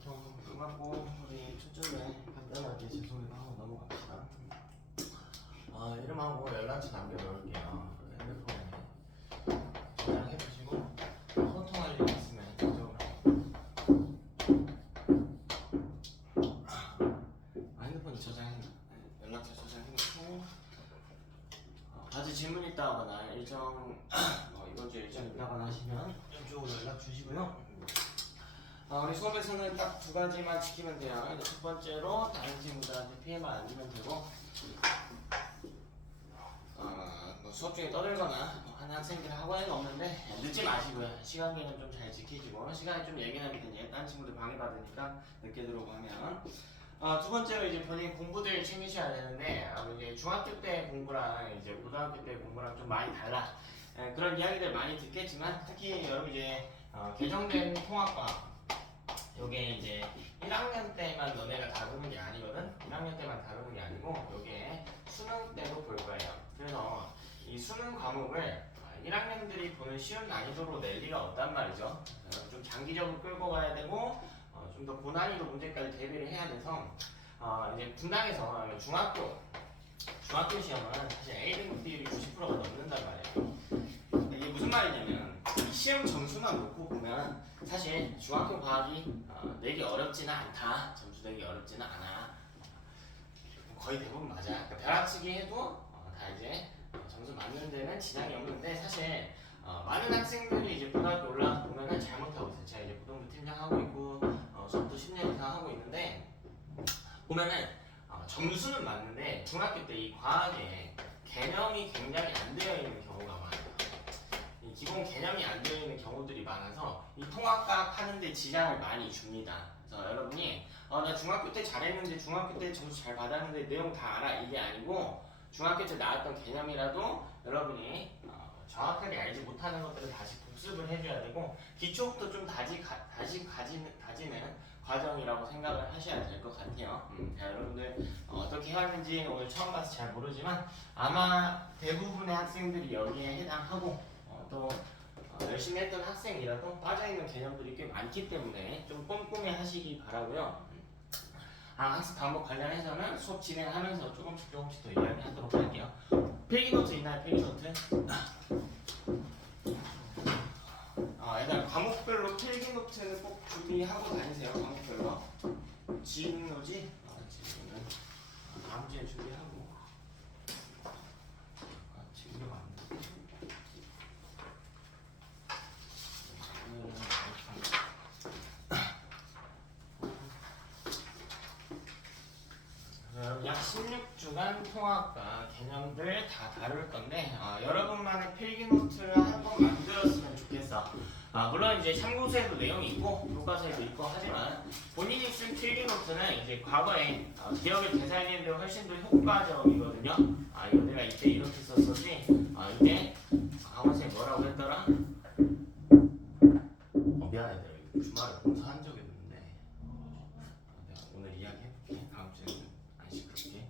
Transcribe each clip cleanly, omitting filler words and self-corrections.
끝났고 우리 첫 줄에 간단하게 죄송해서 한번 넘어갑시다. 이름하고 연락처 남겨놓을게요. 핸드폰에 저장해두시고 소통할 일 있으면 이쪽으로 핸드폰 연락처 저장해놓고 다시 질문 있다거나 일정 이번 주에 일정 있다거나 하시면 이쪽으로 연락 주시고요. 우리 수업에서는 딱 두 가지만 지키면 돼요. 첫 번째로 다른 친구들한테 피해만 안 주면 되고, 뭐 수업 중에 떠들거나 하는 학생들 학원에는 없는데 늦지 마시고요. 시간 개념 좀 잘 지키시고, 시간이 좀 예민하면 다른 친구들 방해받으니까 늦게 들어오고 하면. 두 번째로 이제 본인 공부들 챙기셔야 되는데, 이제 중학교 때 공부랑 이제 고등학교 때 공부랑 좀 많이 달라. 그런 이야기들 많이 듣겠지만, 특히 여러분 이제 개정된 통합과 요게 이제 1학년 때만 너네가 다루는 게 아니거든. 1학년 때만 다루는 게 아니고 요게 수능 때도 볼 거예요. 그래서 이 수능 과목을 1학년들이 보는 쉬운 난이도로 낼 리가 없단 말이죠. 좀 장기적으로 끌고 가야 되고 좀 더 고난이도 문제까지 대비를 해야 돼서 이제 분당에서 중학교 시험은 사실 A등급 비율이 90%가 넘는단 말이에요. 이게 무슨 말이냐면 시험 점수만 놓고 보면 사실 중학교 과학이 내기 어렵지는 않다. 점수 내기 어렵지는 않아. 거의 대부분 맞아. 그러니까 벼락치기 해도 다 이제 점수 맞는 데는 지장이 없는데 사실 많은 학생들이 이제 고등학교 올라와서 보면은 잘못하고 있어요. 제가 이제 고등부 팀장 하고 있고 수업도 10년 이상 하고 있는데 보면은 점수는 맞는데 중학교 때 이 과학에 개념이 굉장히 안 되어 있는 경우가 많아요. 이 기본 개념이 안 되어 있는 경우들이 많아서 이 통합과학 하는데 지장을 많이 줍니다. 그래서 여러분이 나 중학교 때 잘했는데 중학교 때 점수 잘 받았는데 내용 다 알아 이게 아니고 중학교 때 나왔던 개념이라도 여러분이 정확하게 알지 못하는 것들을 다시 복습을 해줘야 되고 기초부터 좀 다지는 과정이라고 생각을 하셔야 될 것 같아요. 자, 여러분들 어떻게 해왔는지 오늘 처음 봐서 잘 모르지만 아마 대부분의 학생들이 여기에 해당하고 또 열심히 했던 학생이라도 빠져있는 개념들이 꽤 많기 때문에 좀 꼼꼼히 하시기 바라고요. 학습 방법 관련해서는 수업 진행하면서 조금씩 더 이야기하도록 할게요. 필기노트 있나요? 필기노트? 일단 과목별로 필기노트는 꼭 준비하고 다니세요. 과목별로 지능노지? 지능은 다음 주에 준비하고 지능이 왔네. 약 16주간 통합과 개념들 다 다룰 건데 여러분만의 필기노트를 한번 만들었으면 좋겠어. 물론 이제 참고서에도 내용이 있고 교과서에도 있고 하지만 본인이 쓴 필기노트는 이제 과거에 기억을 되살리는 데 훨씬 더 효과적이거든요. 이거 내가 이때 이렇게 썼었지. 이때 강원쌤 뭐라고 했더라? 미안해, 내가 주말에 공사한 적이 없는데 내가 오늘 이야기해볼게. 다음 주에는 안 시끄럽게.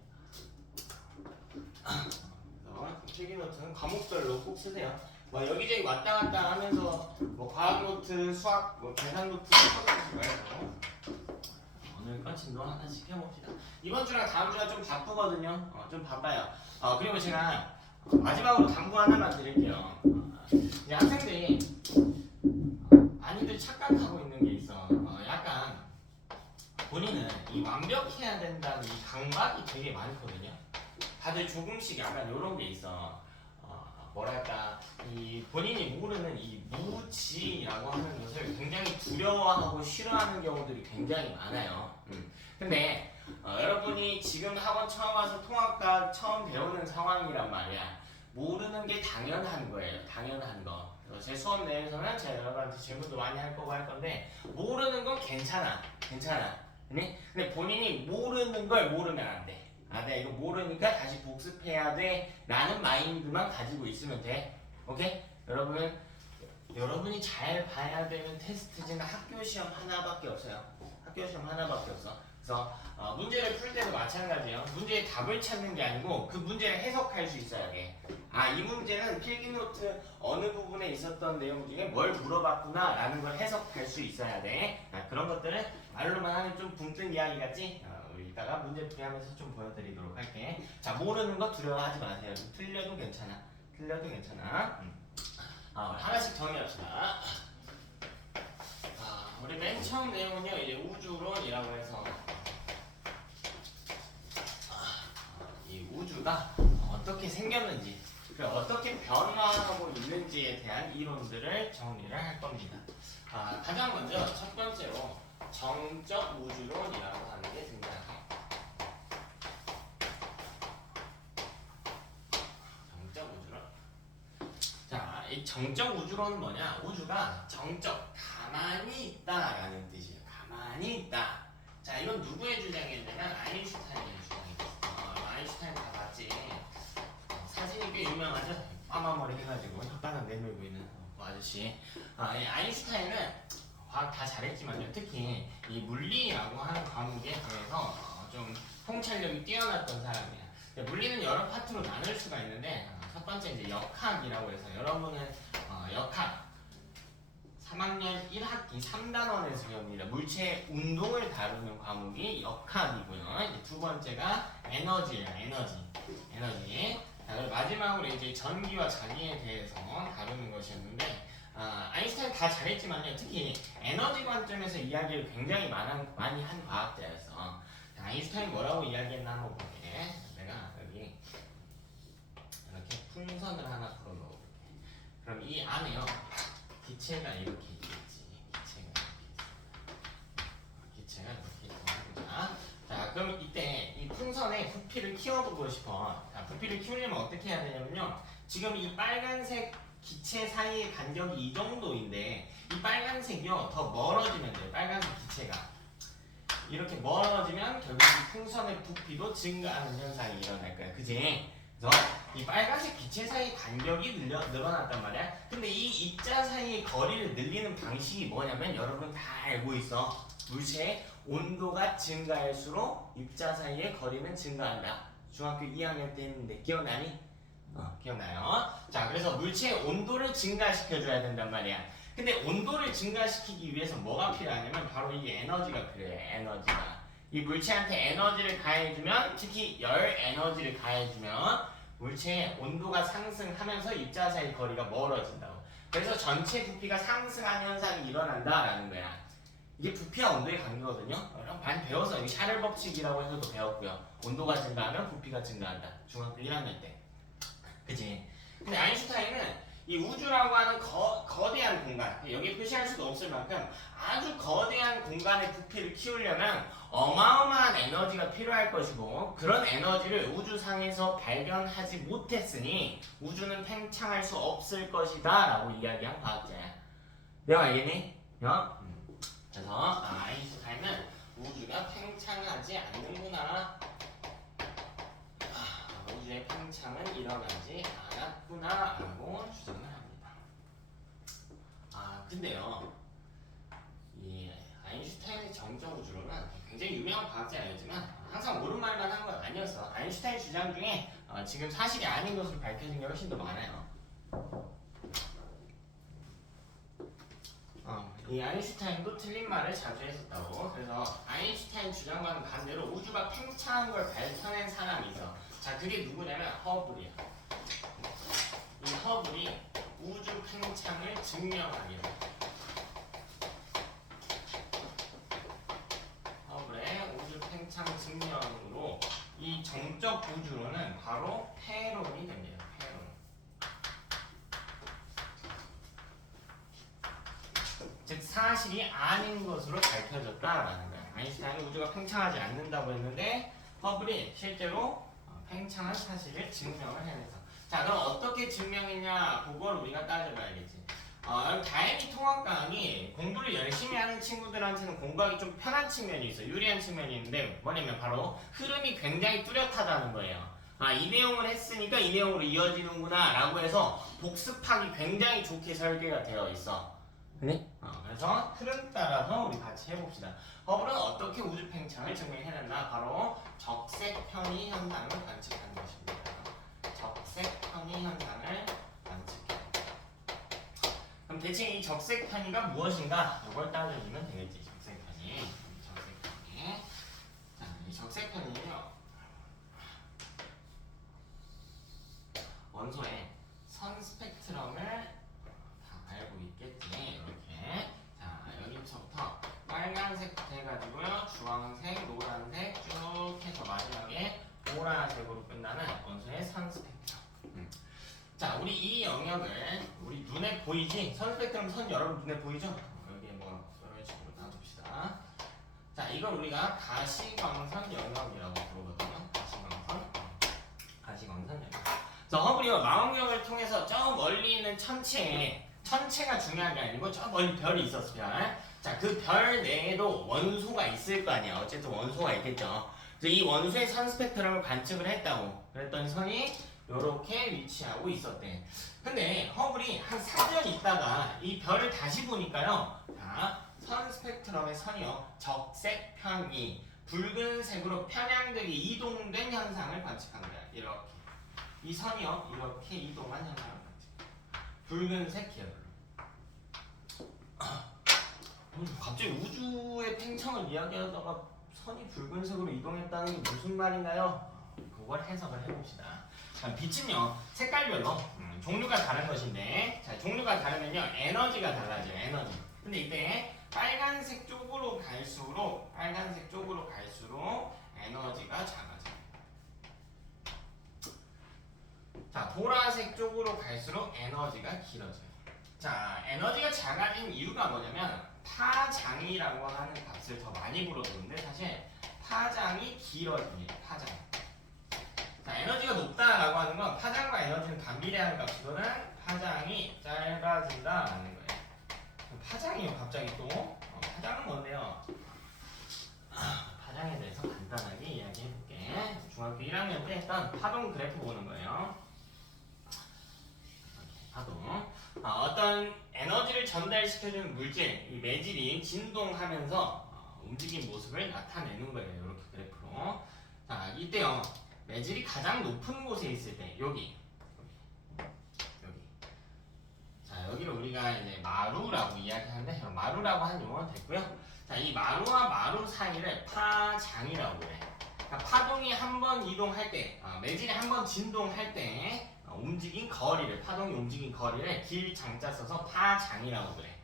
그래서 필기노트는 과목별로 꼭 쓰세요. 여기저기 왔다 갔다 하면서 과학 노트, 수학, 계산 노트 써주지 말고 오늘 꺼친도 하나씩 해봅시다. 이번 주랑 다음 주가 좀 바쁘거든요. 좀 바빠요. 그리고 제가 마지막으로 당부 하나만 드릴게요. 이제 학생들이 많이들 착각하고 있는 게 있어. 약간 본인은 이 완벽해야 된다는 이 강박이 되게 많거든요. 다들 조금씩 약간 이런 게 있어. 뭐랄까 이 본인이 모르는 이 무지라고 하는 것을 굉장히 두려워하고 싫어하는 경우들이 굉장히 많아요. 근데 여러분이 지금 학원 처음 와서 통합과 처음 배우는 상황이란 말이야. 모르는 게 당연한 거예요. 당연한 거. 제 수업 내에서는 제가 여러분한테 질문도 많이 할 거고 할 건데 모르는 건 괜찮아. 근데 본인이 모르는 걸 모르면 안 돼. 내가 이거 모르니까 다시 복습해야 돼 라는 마인드만 가지고 있으면 돼. 오케이? 여러분이 잘 봐야 되는 테스트지는 학교 시험 하나밖에 없어요. 학교 시험 하나밖에 없어. 그래서 문제를 풀 때도 마찬가지예요. 문제의 답을 찾는 게 아니고 그 문제를 해석할 수 있어야 돼. 이 문제는 필기노트 어느 부분에 있었던 내용 중에 뭘 물어봤구나 라는 걸 해석할 수 있어야 돼. 그런 것들은 말로만 하면 좀 붕뜬 이야기 같지? 우리 이따가 문제 풀이하면서 좀 보여드리도록 할게. 자, 모르는 거 두려워하지 마세요. 틀려도 괜찮아. 틀려도 괜찮아. 하나씩 정리합시다. 우리 맨 처음 내용은요, 이제 우주론이라고 해서 이 우주가 어떻게 생겼는지, 어떻게 변화하고 있는지에 대한 이론들을 정리를 할 겁니다. 가장 먼저 첫 번째로 정적 우주론이라고 하는 게 등장해요. 정적 우주론. 자, 이 정적 우주론은 뭐냐? 우주가 정적, 가만히 있다라는 뜻이에요. 가만히 있다. 자, 이건 누구의 주장이었냐면 아인슈타인의 주장이었어. 아인슈타인 다 봤지? 사진이 꽤 유명하죠? 빠마머리 해가지고 혓바닥 내밀고 있는 아저씨. 이 아인슈타인은 과학 다 잘했지만요, 특히 이 물리라고 하는 과목에 대해서 좀 통찰력이 뛰어났던 사람이야. 물리는 여러 파트로 나눌 수가 있는데 첫 번째 이제 역학이라고 해서 여러분은 역학 3학년 1학기 3단원에서 배웁니다. 물체의 운동을 다루는 과목이 역학이고요. 이제 두 번째가 에너지예요. 에너지. 마지막으로 이제 전기와 자기에 대해서 다루는 것이었는데 아인슈타인 다 잘했지만요, 특히 에너지 관점에서 이야기를 굉장히 많이 한 과학자였어. 아인슈타인 뭐라고 이야기했나 한번 볼게. 내가 여기 이렇게 풍선을 하나 풀어놓을게. 그럼 이 안에요, 기체가 이렇게 있겠지. 기체가 이렇게 있습니다. 자, 그럼 이때 이 풍선에 부피를 키워보고 싶어. 자, 부피를 키우려면 어떻게 해야 되냐면요, 지금 이 빨간색 기체 사이의 간격이 이 정도인데 이 빨간색이요 더 멀어지면 돼요. 빨간색 기체가 이렇게 멀어지면 결국 이 풍선의 부피도 증가하는 현상이 일어날 거야. 그지? 그래서 이 빨간색 기체 사이 간격이 늘어났단 말이야. 근데 이 입자 사이의 거리를 늘리는 방식이 뭐냐면 여러분 다 알고 있어. 물체의 온도가 증가할수록 입자 사이의 거리는 증가한다. 중학교 2학년 때 했는데 기억나니? 기억나요? 자, 그래서 물체의 온도를 증가시켜줘야 된단 말이야. 근데 온도를 증가시키기 위해서 뭐가 필요하냐면 바로 이 에너지가 필요해. 에너지가. 이 물체한테 에너지를 가해주면, 특히 열 에너지를 가해주면 물체의 온도가 상승하면서 입자 사이 거리가 멀어진다고. 그래서 전체 부피가 상승하는 현상이 일어난다라는 거야. 이게 부피와 온도의 관계거든요. 많이 배워서 이 샤를 법칙이라고 해서도 배웠고요. 온도가 증가하면 부피가 증가한다. 중학교 1학년 때. 그치? 근데 아인슈타인은 이 우주라고 하는 거대한 공간, 여기 표시할 수도 없을 만큼 아주 거대한 공간의 부피를 키우려면 어마어마한 에너지가 필요할 것이고, 그런 에너지를 우주상에서 발견하지 못했으니 우주는 팽창할 수 없을 것이다 라고 이야기한 과학자야. 내가 알겠니? 그래서 아인슈타인은 우주가 팽창하지 않는구나, 우주의 팽창은 일어나지 않았구나 라고 주장을 합니다. 근데요, 이 아인슈타인의 정적 우주론은 굉장히 유명한 과학자였지만 항상 옳은 말만 한 건 아니었어. 아인슈타인 주장 중에 지금 사실이 아닌 것으로 밝혀진 게 훨씬 더 많아요. 이 아인슈타인도 틀린 말을 자주 했었다고. 그래서 아인슈타인 주장과는 반대로 우주가 팽창한 걸 밝혀낸 사람이 있어. 자, 그게 누구냐면 허블이야. 이 허블이 우주 팽창을 증명하기로. 허블의 우주 팽창 증명으로 이 정적 우주론은 바로 폐론이 됩니다. 폐론. 즉 사실이 아닌 것으로 밝혀졌다라는 거야. 아인슈타인은 우주가 팽창하지 않는다고 했는데 허블이 실제로 팽창한 사실을 증명을 해내서. 자, 그럼 어떻게 증명했냐, 그걸 우리가 따져봐야겠지. 다행히 통합과학이 공부를 열심히 하는 친구들한테는 공부하기 좀 편한 측면이 있어. 유리한 측면이 있는데 뭐냐면 바로 흐름이 굉장히 뚜렷하다는 거예요. 이 내용을 했으니까 이 내용으로 이어지는구나 라고 해서 복습하기 굉장히 좋게 설계가 되어 있어. 네? 그래서 흐름 따라서 우리 같이 해봅시다. 허블은 어떻게 우주 팽창을 증명해냈나? 바로 적색 편의 현상을 관측하는 것입니다. 적색 편의 현상을 관측해. 그럼 대체 이 적색 편의가 무엇인가? 이걸 따져주면 되겠지. 적색 편의. 적색 편의. 자, 이 적색 편의는요. 원소의 선 스펙트럼을 다 알고 있겠지. 이렇게. 자, 여기서부터 빨간색부터 해가지고요. 주황색, 노란색 쭉 해서 마지막에 보라색으로 끝나는 원소의 선 스펙트럼. 자, 우리 이 영역을 우리 눈에 보이지? 선 스펙트럼 선 여러분 눈에 보이죠? 여기에 뭐 이런 식으로 놔둡시다. 자, 이걸 우리가 가시광선 영역이라고 부르거든요. 가시광선 영역. 자, 허블이 망원경을 통해서 저 멀리 있는 천체가 중요한 게 아니고 저 멀리 별이 있었어, 별. 자, 그 별 내에도 원소가 있을 거 아니야. 어쨌든 원소가 있겠죠. 그래서 이 원소의 선 스펙트럼을 관측을 했다고. 그랬더니 선이 이렇게 위치하고 있었대. 근데 허블이 한 4년 있다가 이 별을 다시 보니까요. 자, 선 스펙트럼의 선이요. 적색 편이 붉은색으로 편향되게 이동된 현상을 관측한 거야. 이렇게. 이 선이요. 이렇게 이동한 현상을 관측. 붉은색 계열로. 갑자기 우주의 팽창을 이야기하다가 선이 붉은색으로 이동했다는 게 무슨 말인가요? 그걸 해석을 해봅시다. 빛은요 색깔별로 종류가 다른 것인데, 자, 종류가 다르면요 에너지가 달라져요. 에너지. 근데 이때 빨간색 쪽으로 갈수록 에너지가 작아져요. 자, 보라색 쪽으로 갈수록 에너지가 길어져요. 자, 에너지가 작아진 이유가 뭐냐면 파장이라고 하는 값을 더 많이 불어주는데 사실 파장이 길어집니다. 파장. 자, 에너지가 높다라고 하는 건 파장과 에너지는 반비례하는 값이거든. 파장이 짧아진다라는 거예요. 파장이요, 갑자기 또. 파장은 뭔데요? 파장에 대해서 간단하게 이야기해볼게. 중학교 1학년 때 했던 파동 그래프 보는 거예요. 파동. 어떤 에너지를 전달시켜주는 물질, 이 매질이 진동하면서 움직인 모습을 나타내는 거예요. 이렇게 그래프로. 자, 이때요. 매질이 가장 높은 곳에 있을 때, 여기. 자, 여기를 우리가 이제 마루라고 이야기하는데, 마루라고 한 용어가 됐고요. 자, 이 마루와 마루 사이를 파장이라고 그래. 그러니까 파동이 한 번 이동할 때, 매질이 한 번 진동할 때, 움직인 거리를, 파동이 움직인 거리를 길 장자 써서 파장이라고 그래.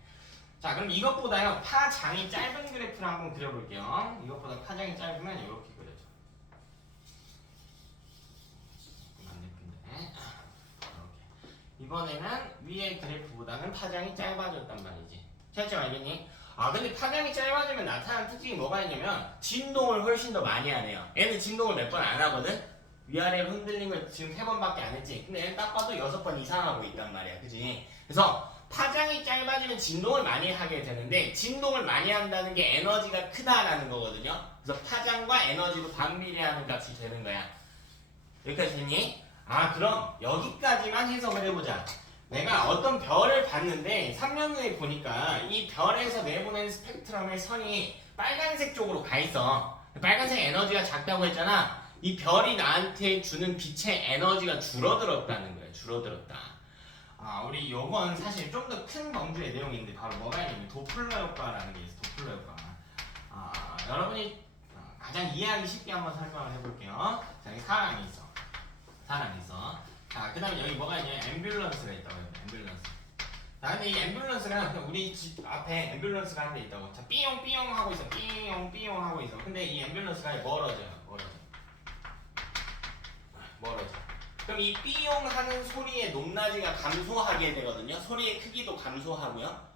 자, 그럼 이것보다요, 파장이 짧은 그래프를 한번 그려볼게요. 이것보다 파장이 짧으면 이렇게 그려줘. 안 예쁜데. 이렇게. 이번에는 위의 그래프보다는 파장이 짧아졌단 말이지. 찾지 말겠니? 근데 파장이 짧아지면 나타나는 특징이 뭐가 있냐면 진동을 훨씬 더 많이 하네요. 얘는 진동을 몇 번 안 하거든? 위아래로 흔들린 걸 지금 3번밖에 안 했지. 근데 얘는 딱 봐도 6번 이상 하고 있단 말이야. 그지? 그래서 파장이 짧아지면 진동을 많이 하게 되는데, 진동을 많이 한다는 게 에너지가 크다라는 거거든요. 그래서 파장과 에너지도 반비례하는 값이 되는 거야. 여기까지 됐니? 그럼 여기까지만 해석을 해보자. 내가 어떤 별을 봤는데 3년 후에 보니까 이 별에서 내보낸 스펙트럼의 선이 빨간색 쪽으로 가 있어. 빨간색 에너지가 작다고 했잖아. 이 별이 나한테 주는 빛의 에너지가 줄어들었다는 거예요. 줄어들었다. 우리 요건 사실 좀 더 큰 범주의 내용인데 바로 뭐가 있냐면 도플러 효과라는 게 있어. 도플러 효과. 여러분이 가장 이해하기 쉽게 한번 설명을 해볼게요. 자, 여기 사람이 있어. 자, 그 다음에 여기 뭐가 있냐면 앰뷸런스가 있다고 해요. 앰뷸런스. 자, 근데 이 앰뷸런스가 우리 집 앞에 앰뷸런스가 한 대 있다고. 자, 삐용삐용 하고 있어. 삐용삐용 하고 있어. 근데 이 앰뷸런스가 멀어져. 그럼 이 삐용 하는 소리의 높낮이가 감소하게 되거든요. 소리의 크기도 감소하고요.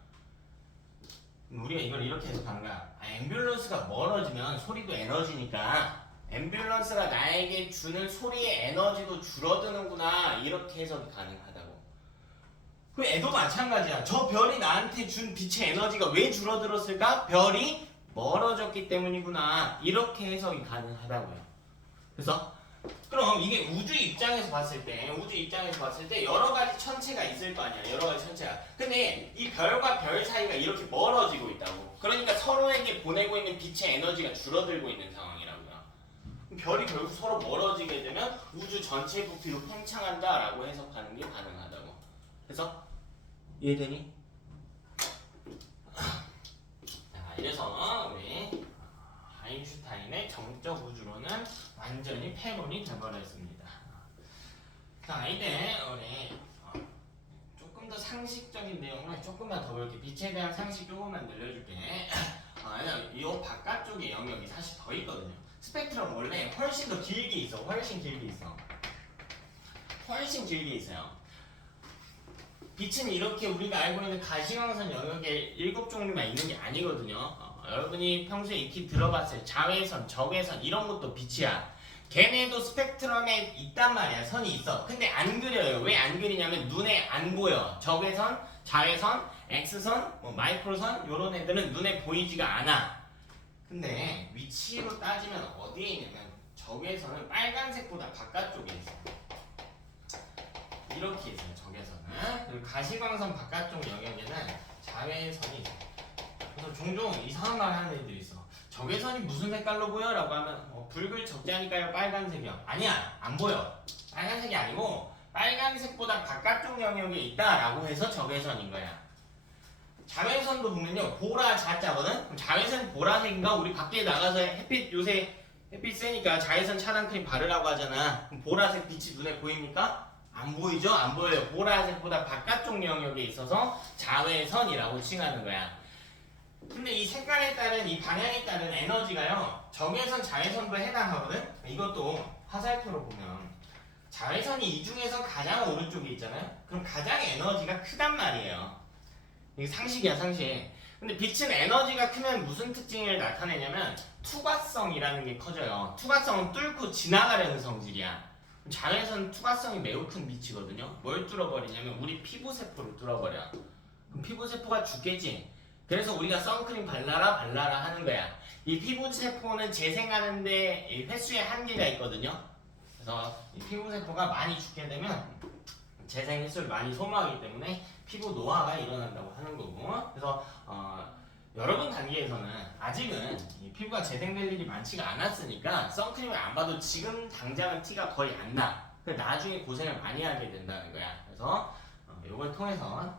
우리가 이걸 이렇게 해석하는 거야. 앰뷸런스가 멀어지면 소리도 에너지니까 앰뷸런스가 나에게 주는 소리의 에너지도 줄어드는구나, 이렇게 해석이 가능하다고. 그 애도 마찬가지야. 저 별이 나한테 준 빛의 에너지가 왜 줄어들었을까? 별이 멀어졌기 때문이구나, 이렇게 해석이 가능하다고요. 그래서 그럼 그럼 이게 우주 입장에서 봤을 때 여러 가지 천체가 있을 거 아니야. 여러 가지 천체가. 근데 이 별과 별 사이가 이렇게 멀어지고 있다고. 그러니까 서로에게 보내고 있는 빛의 에너지가 줄어들고 있는 상황이라고요. 별이 결국 서로 멀어지게 되면 우주 전체 부피로 팽창한다라고 해석하는 게 가능하다고. 그래서 이해되니? 자, 이래서 우리 아인슈타인의 정적 우주론은 완전히 패론이 되버렸습니다. 자, 이제 우리 조금 더 상식적인 내용을 조금만 더 볼게. 빛에 대한 상식 조금만 늘려줄게. 이 바깥쪽에 영역이 사실 더 있거든요. 스펙트럼 원래 훨씬 더 길게 있어. 훨씬 길게 있어요. 빛은 이렇게 우리가 알고 있는 가시광선 영역에 7종류만 있는 게 아니거든요. 여러분이 평소에 익히 들어봤어요. 자외선, 적외선 이런 것도 빛이야. 걔네도 스펙트럼에 있단 말이야. 선이 있어. 근데 안 그려요. 왜 안 그리냐면 눈에 안 보여. 적외선, 자외선, X선, 마이크로선 이런 애들은 눈에 보이지가 않아. 근데 위치로 따지면 어디에 있냐면 적외선은 빨간색보다 바깥쪽에 있어. 이렇게 있어요. 적외선은. 그리고 가시광선 바깥쪽 영역에는 자외선이 있어. 그래서 종종 이상한 말 하는 애들이 있어. 적외선이 무슨 색깔로 보여? 라고 하면 붉을 적자니까요. 빨간색이요. 아니야. 안 보여. 빨간색이 아니고 빨간색보다 바깥쪽 영역에 있다라고 해서 적외선인 거야. 자외선도 보면요. 보라 자자거든? 그럼 자외선 보라색인가? 우리 밖에 나가서 요새 햇빛 세니까 자외선 차단 크림 바르라고 하잖아. 그럼 보라색 빛이 눈에 보입니까? 안 보이죠? 안 보여요. 보라색보다 바깥쪽 영역에 있어서 자외선이라고 칭하는 거야. 근데 이 색깔에 따른 이 방향에 따른 에너지가요. 적외선, 자외선도 해당하거든? 이것도 화살표로 보면 자외선이 이 중에서 가장 오른쪽에 있잖아요? 그럼 가장 에너지가 크단 말이에요. 이게 상식이야, 상식. 근데 빛은 에너지가 크면 무슨 특징을 나타내냐면 투과성이라는 게 커져요. 투과성은 뚫고 지나가려는 성질이야. 자외선 투과성이 매우 큰 빛이거든요. 뭘 뚫어버리냐면 우리 피부세포를 뚫어버려. 그럼 피부세포가 죽겠지. 그래서 우리가 선크림 발라라 하는 거야. 이 피부세포는 재생하는데 횟수의 한계가 있거든요. 그래서 이 피부세포가 많이 죽게 되면 재생 횟수를 많이 소모하기 때문에 피부 노화가 일어난다고 하는 거고. 그래서 여러분 단계에서는 아직은 이 피부가 재생될 일이 많지가 않았으니까 선크림을 안 봐도 지금 당장은 티가 거의 안 나. 나중에 고생을 많이 하게 된다는 거야. 그래서 이걸 통해서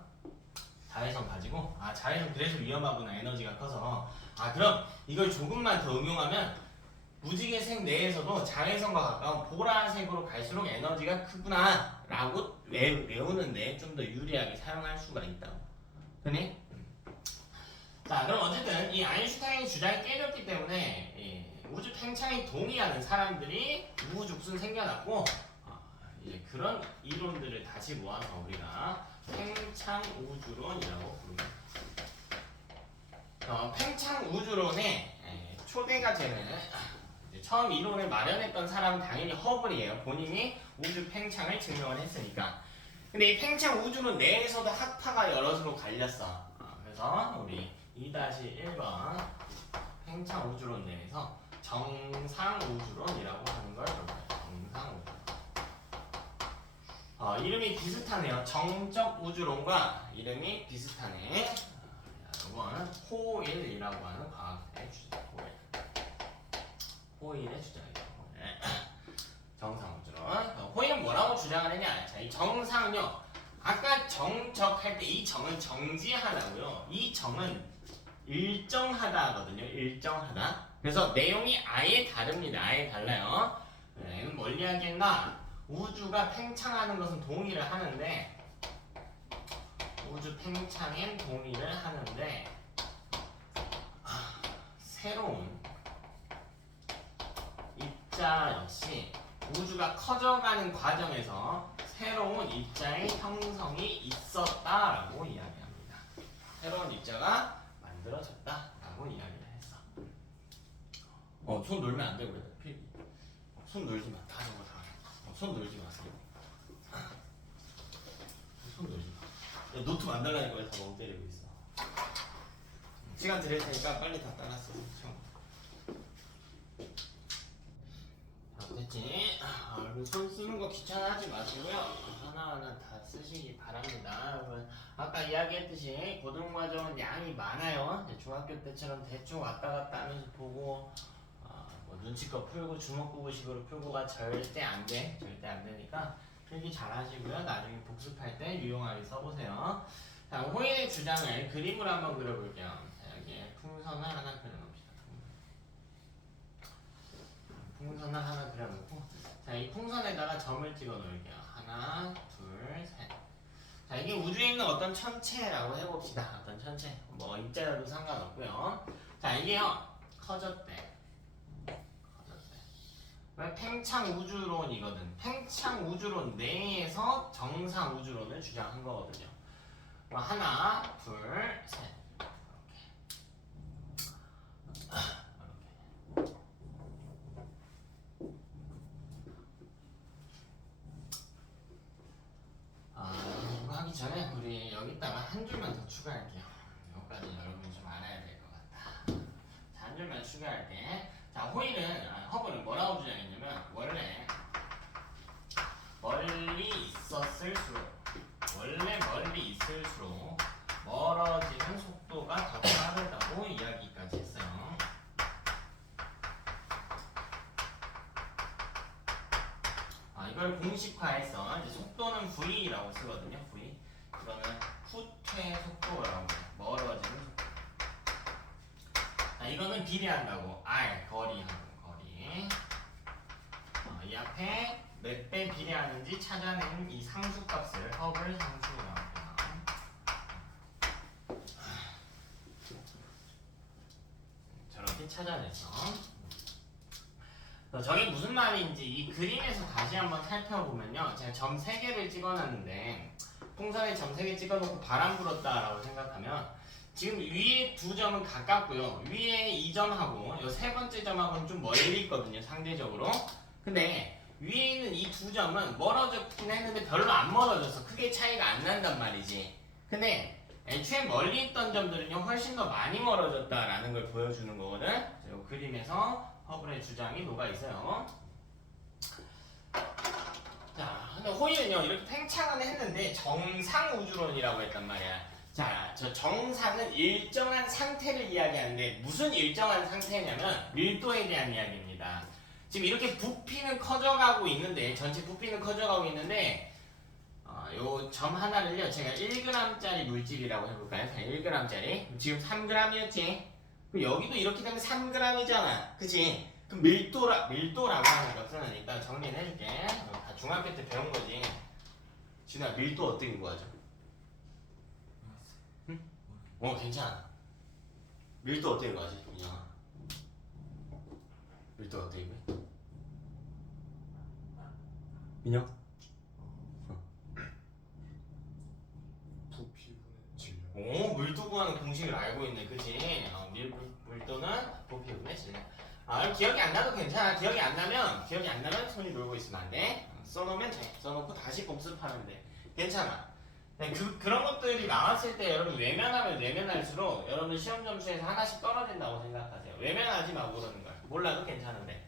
자외선 가지고 자외선 그래서 위험하구나. 에너지가 커서. 그럼 이걸 조금만 더 응용하면 무지개색 내에서도 자외선과 가까운 보라색으로 갈수록 에너지가 크구나 라고 외우는데 좀 더 유리하게 사용할 수가 있다고. 되니? 자, 그럼 어쨌든 이 아인슈타인 주장이 깨졌기 때문에 우주 팽창에 동의하는 사람들이 우후죽순 생겨났고 이제 그런 이론들을 다시 모아서 우리가 팽창 우주론이라고 부릅니다. 팽창 우주론의 초대가 되는 처음 이론을 마련했던 사람은 당연히 허블이에요. 본인이 우주 팽창을 증명을 했으니까. 근데 이 팽창 우주론 내에서도 학파가 여럿으로 갈렸어. 그래서 우리 2-1번 팽창 우주론 내에서 정상 우주론이라고 하는 걸 볼까요? 정상 우주론. 이름이 비슷하네요. 정적 우주론과 이름이 비슷하네. 이건 호일이라고 하는 과학의 주제. 호일의 주장이죠. 정상 우주론. 호일은 뭐라고 주장을 했냐? 자, 이 정상요. 아까 정적할 때 이 정은 정지하다고요. 이 정은 일정하다거든요. 일정하다. 그래서 내용이 아예 다릅니다. 아예 달라요. 이건 뭘 이야기했나? 우주가 팽창하는 것은 동의를 하는데 우주 팽창엔 동의를 하는데 새로운 입자 역시 우주가 커져가는 과정에서 새로운 입자의 형성이 있었다라고 이야기합니다. 새로운 입자가 만들어졌다라고 이야기를 했어. 손 놀면 안 되고요. 손 놀지 마. 다 저거 다. 손 놀지 마세요. 손 놀지 마. 야, 노트 만들라니까 왜 다 멍 때리고 있어. 시간 드릴 테니까 빨리 다 따랐어. 됐지? 얼굴 손 쓰는 거 귀찮아하지 마시고요. 하나하나 다 쓰시기 바랍니다. 여러분 아까 이야기했듯이 고등과정은 양이 많아요. 중학교 때처럼 대충 왔다 갔다 하면서 보고 뭐 눈치껏 풀고 주먹구구식으로 풀고가 절대 안 돼. 절대 안 되니까 필기 잘 하시고요. 나중에 복습할 때 유용하게 써보세요. 자, 호일의 주장을 그림으로 한번 그려볼게요. 자, 여기에 풍선을 하나 그려놓읍시다. 풍선을 하나 그려놓고, 자, 이 풍선에다가 점을 찍어 놓을게요. 하나, 둘, 셋. 자, 이게 우주에 있는 어떤 천체라고 해봅시다. 어떤 천체. 뭐 입자여도 상관없고요. 자, 이게요 커졌대. 왜 팽창 우주론이거든. 팽창 우주론 내에서 정상 우주론을 주장한 거거든요. 하나, 둘, 셋. 이렇게. 이거 하기 전에 우리 여기다가 한 줄만 더 추가할게요. 이거까지 여러분이 좀 알아야 될 것 같다. 자, 한 줄만 추가할게. 자, 허브는 뭐라고 주장했냐면 원래 멀리 있을수록 멀어지는 속도가 더 빠르다고 이야기까지 했어요. 이걸 공식화해서 이제 속도는 V라고 쓰거든요. V. 그러면 후퇴 속도라고 멀어지는 속도. 이거는 비례한다고. R 거리하고 거리. 이 앞에 몇 배 비례하는지 찾아내는 이 상수값을 허블 상수라고 해요. 저렇게 찾아내서. 저게 무슨 말인지 이 그림에서 다시 한번 살펴보면요. 제가 점 3개를 찍어놨는데 풍선에 점 3개 찍어놓고 바람 불었다라고 생각하면 지금 위에 2점은 가깝고요. 위에 2점하고 이 세 번째 점하고는 좀 멀리 있거든요. 상대적으로. 근데 위에 있는 이 2점은 멀어졌긴 했는데 별로 안 멀어져서 크게 차이가 안 난단 말이지. 근데 애초에 멀리 있던 점들은요 훨씬 더 많이 멀어졌다라는 걸 보여주는 거거든. 이 그림에서 허블의 주장이 녹아있어요. 자, 근데 호일은요 이렇게 팽창은 했는데 정상우주론이라고 했단 말이야. 자, 저 정상은 일정한 상태를 이야기하는데 무슨 일정한 상태냐면 밀도에 대한 이야기입니다. 지금 이렇게 부피는 커져가고 있는데 전체 부피는 커져가고 있는데 요 점 하나를요 제가 1g짜리 물질이라고 해볼까요? 1g짜리 지금 3g이었지? 여기도 이렇게 되면 3g이잖아. 그치? 그럼 밀도라고 하는 것은 일단 정리를 해줄게. 다 중학교 때 배운 거지. 진아, 밀도 어떻게 구하죠? 응? 괜찮아. 밀도 어떻게 구하지? 민영아. 밀도 어떻게 구해? 민영? 부피분의 질량. 오, 밀도 구하는 공식을 알고 있네. 그치? 밀도는 부피분의 질량. 기억이 안 나도 괜찮아. 기억이 안 나면 손이 놀고 있으면 안 돼. 써놓으면 돼. 써놓고 다시 복습하면 돼. 괜찮아. 그런 것들이 나왔을 때 여러분 외면하면 외면할수록 여러분 시험 점수에서 하나씩 떨어진다고 생각하세요. 외면하지 마, 모르는 걸. 몰라도 괜찮은데.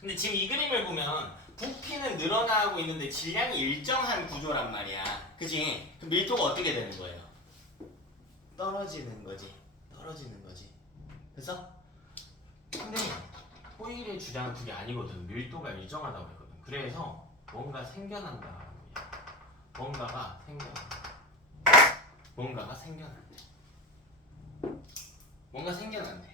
근데 지금 이 그림을 보면 부피는 늘어나고 있는데 질량이 일정한 구조란 말이야. 그치? 그럼 밀도가 어떻게 되는 거예요? 떨어지는 거지. 그래서? 근데 호일의 주장은 그게 아니거든. 밀도가 일정하다고 했거든. 그래서 뭔가 생겨난다라고 얘기해. 뭔가가 생겨난대.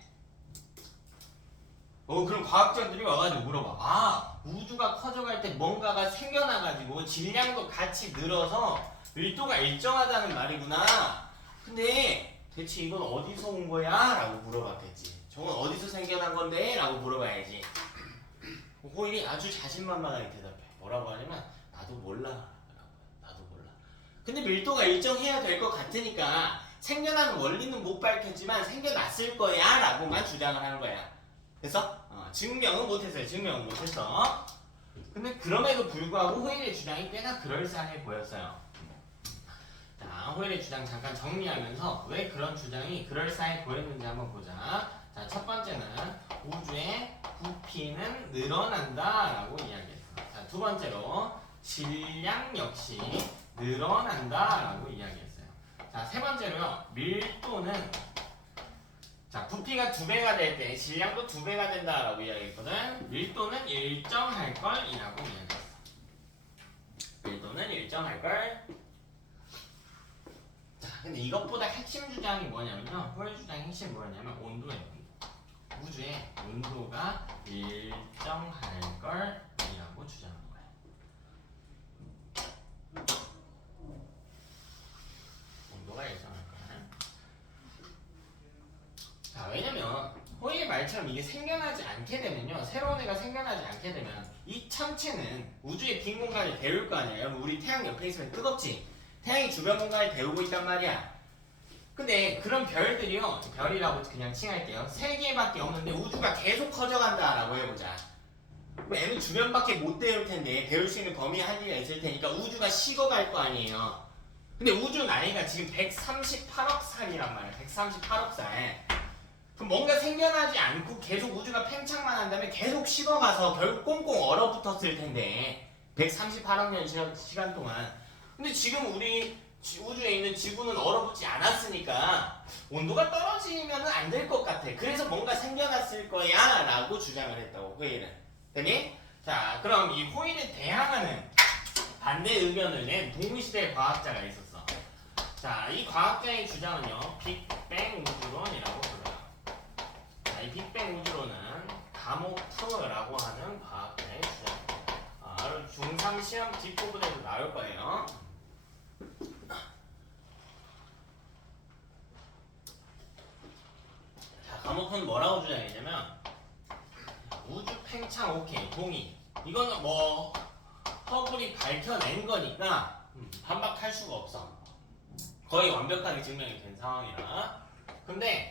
그럼 과학자들이 와가지고 물어봐. 우주가 커져갈 때 뭔가가 생겨나가지고 질량도 같이 늘어서 밀도가 일정하다는 말이구나. 근데 대체 이건 어디서 온 거야? 라고 물어봤겠지. 저건 어디서 생겨난 건데? 라고 물어봐야지. 호일이 아주 자신만만하게 대답해. 뭐라고 하냐면 나도 몰라. 근데 밀도가 일정해야 될 것 같으니까 생겨나는 원리는 못 밝혔지만 생겨났을 거야 라고만 주장을 하는 거야. 그래서 증명은 못했어. 근데 그럼에도 불구하고 호일의 주장이 꽤나 그럴싸해 보였어요. 자, 호일의 주장 잠깐 정리하면서 왜 그런 주장이 그럴싸해 보였는지 한번 보자. 자, 첫 번째는 우주의 부피는 늘어난다 라고 이야기했어. 자, 두 번째로 질량 역시 늘어난다라고 이야기했어요. 자, 세 번째로요. 밀도는 자, 부피가 2배가 될 때 질량도 2배가 된다라고 이야기했거든. 밀도는 일정할 걸이라고 이야기했어. 밀도는 일정할 걸. 자, 근데 이것보다 핵심 주장이 뭐냐면요. 호일 주장의 핵심이 뭐냐면 온도예요. 우주의 온도가 일정할 걸이라고 주장한 거예요. 온도가 일정할 걸. 자, 왜냐면 호일의 말처럼 이게 생겨나지 않게 되면요. 새로운 애가 생겨나지 않게 되면 이 천체는 우주의 빈 공간을 데울 거 아니에요. 우리 태양 옆에 있으면 뜨겁지? 태양이 주변 공간을 데우고 있단 말이야. 근데 그런 별들이요. 별이라고 그냥 칭할게요. 3개밖에 없는데 우주가 계속 커져간다라고 해보자. 얘는 주변밖에 못 데울 텐데 데울 수 있는 범위 한계가 있을 테니까 우주가 식어갈 거 아니에요. 근데 우주 나이가 지금 138억 살이란 말이야. 138억 살. 그럼 뭔가 생겨나지 않고 계속 우주가 팽창만 한다면 계속 식어가서 결국 꽁꽁 얼어붙었을 텐데 138억 년 시간 동안. 근데 지금 우리 우주에 있는 지구는 얼어붙지 않았으니까 온도가 떨어지면 안 될 것 같아. 그래서 뭔가 생겨났을 거야 라고 주장을 했다고. 호일은 되니? 자, 그럼 이 호일에 대항하는 반대 의견을 낸 동시대 과학자가 있었어. 자, 이 과학자의 주장은요 빅뱅 우주론이라고 불러요. 자, 이 빅뱅 우주론은 가모프라고 하는 과학자의 주장입니다. 중3 시험 뒷부분에도 나올 거예요. 자, 가모프는 뭐라고 주장했냐면 우주 팽창 오케이 동의. 이거는 뭐 허블이 밝혀낸 거니까 반박할 수가 없어. 거의 완벽하게 증명이 된 상황이라. 근데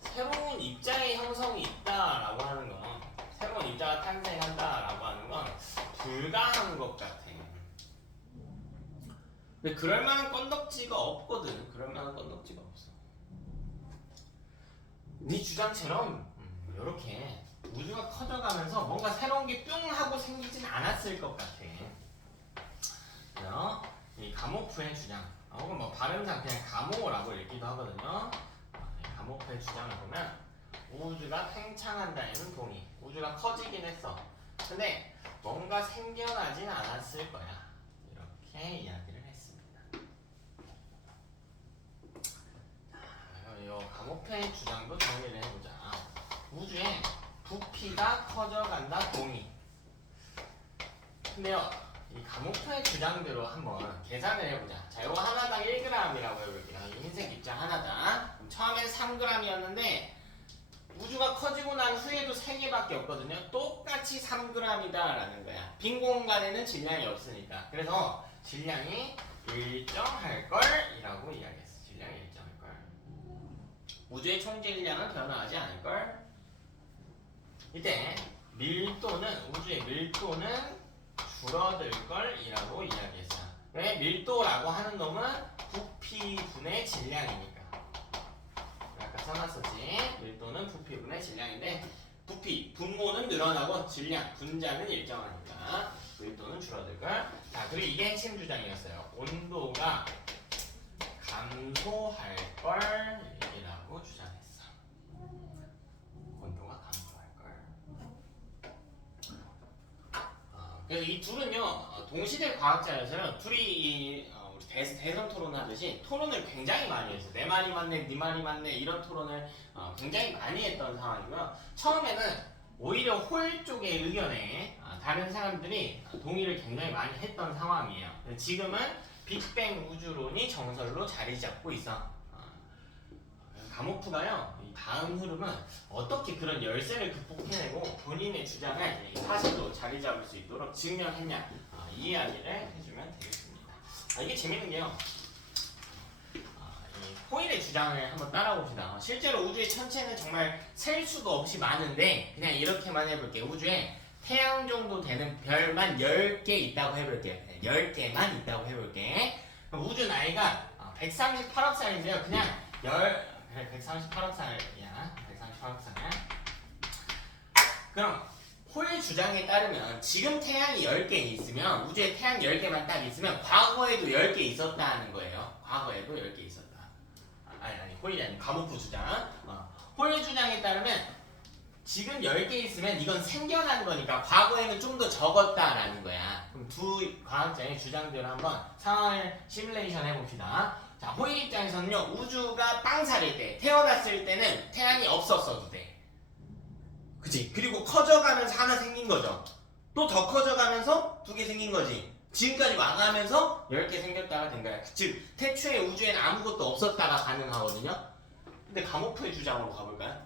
새로운 입자의 형성이 있다라고 하는 건, 새로운 입자가 탄생한다라고 하는 건 불가한 것 같아. 근데 그럴 만한 건덕지가 없거든. 그럴 만한 건덕지가 없어. 네 주장처럼 이렇게 우주가 커져가면서 뭔가 새로운 게 뿅 하고 생기진 않았을 것 같아. 그래서 이 가모프의 주장, 혹은 뭐 발음상 그냥 가모라고 읽기도 하거든요. 가모프의 주장을 보면 우주가 팽창한다에는 동의. 우주가 커지긴 했어. 근데 뭔가 생겨나진 않았을 거야. 이렇게 이야기를 했습니다. 이 가모프의 주장도 정리를 해보자. 우주에 부피가 커져간다 동의. 근데요, 이 가모프의 주장대로 한번 계산을 해보자. 자, 이거 하나당 1g이라고 해볼게요. 이 흰색 입자 하나당. 처음엔 3g이었는데 우주가 커지고 난 후에도 3개밖에 없거든요. 똑같이 3g이다라는 거야. 빈 공간에는 질량이 없으니까. 그래서 질량이 일정할 걸이라고 이야기했어. 질량이 일정할 걸. 우주의 총 질량은 변화하지 않을 걸. 이때 밀도는, 우주의 밀도는 줄어들 걸이라고 이야기했어요. 왜? 밀도라고 하는 놈은 부피분의 질량이니까. 아까 써놨었지. 밀도는 부피분의 질량인데 부피, 분모는 늘어나고 질량, 분자는 일정하니까 밀도는 줄어들 걸. 자, 그리고 이게 핵심 주장이었어요. 온도가 감소할 걸이라고 주장했어. 온도가 감소할 걸. 그래서 이 둘은요 동시대 과학자여서요 둘이 우리 대선 토론하듯이 토론을 굉장히 많이 했어요. 내 말이 맞네, 네 말이 맞네 이런 토론을 굉장히 많이 했던 상황이고요. 처음에는 오히려 홀 쪽의 의견에 다른 사람들이 동의를 굉장히 많이 했던 상황이에요. 지금은 빅뱅 우주론이 정설로 자리 잡고 있어. 가모프가요 이 다음 흐름은 어떻게 그런 열세를 극복해내고 본인의 주장을 사실로 자리 잡을 수 있도록 증명했냐, 이 이야기를 해주면 되겠습니다. 이게 재밌는 게요, 이 호일의 주장을 한번 따라봅시다. 실제로 우주의 천체는 정말 셀 수도 없이 많은데 그냥 이렇게만 해볼게요. 우주에 태양 정도 되는 별만 10개 있다고 해볼게요. 10개만 있다고 해볼게. 우주 나이가 138억 살인데요. 그냥 138억 살이야. 138억 살. 그럼 홀 주장에 따르면 지금 태양이 10개 있으면 우주에 태양 10개만 딱 있으면 과거에도 10개 있었다는 거예요. 과거에도 10개 있었다. 아니 홀이 아닌 가모프 주장. 홀 주장에 따르면 지금 10개 있으면 이건 생겨난 거니까 과거에는 좀 더 적었다라는 거야. 그럼 두 과학자의 주장들을 한번 상황을 시뮬레이션 해봅시다. 자, 호일 입장에서는요, 우주가 빵 사릴 때, 태어났을 때는 태양이 없었어도 돼. 그치? 그리고 커져가면서 하나 생긴 거죠. 또 더 커져가면서 2개 생긴 거지. 지금까지 와가면서 10개 생겼다가 된 거야. 즉, 태초에 우주에는 아무것도 없었다가 가능하거든요. 근데 가모프의 주장으로 가볼까요?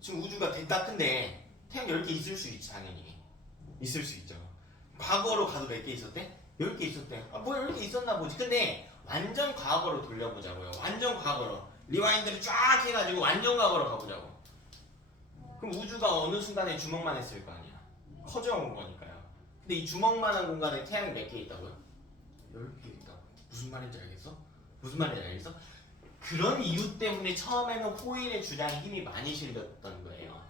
지금 우주가 됐다 큰데 태양 10개 있을 수 있지 당연히. 있을 수 있죠. 과거로 가도 몇 개 있었대? 10개 있었대. 뭐 10개 있었나 보지. 근데 완전 과거로 돌려보자고요. 완전 과거로. 리와인드를 쫙 해가지고 완전 과거로 가보자고. 그럼 우주가 어느 순간에 주먹만 했을 거 아니야. 커져온 거니까요. 근데 이 주먹만한 공간에 태양이 몇 개 있다고요? 10개 있다고. 무슨 말인지 알겠어? 무슨 말인지 알겠어? 그런 이유 때문에 처음에는 호일의 주장에 힘이 많이 실렸던 거예요.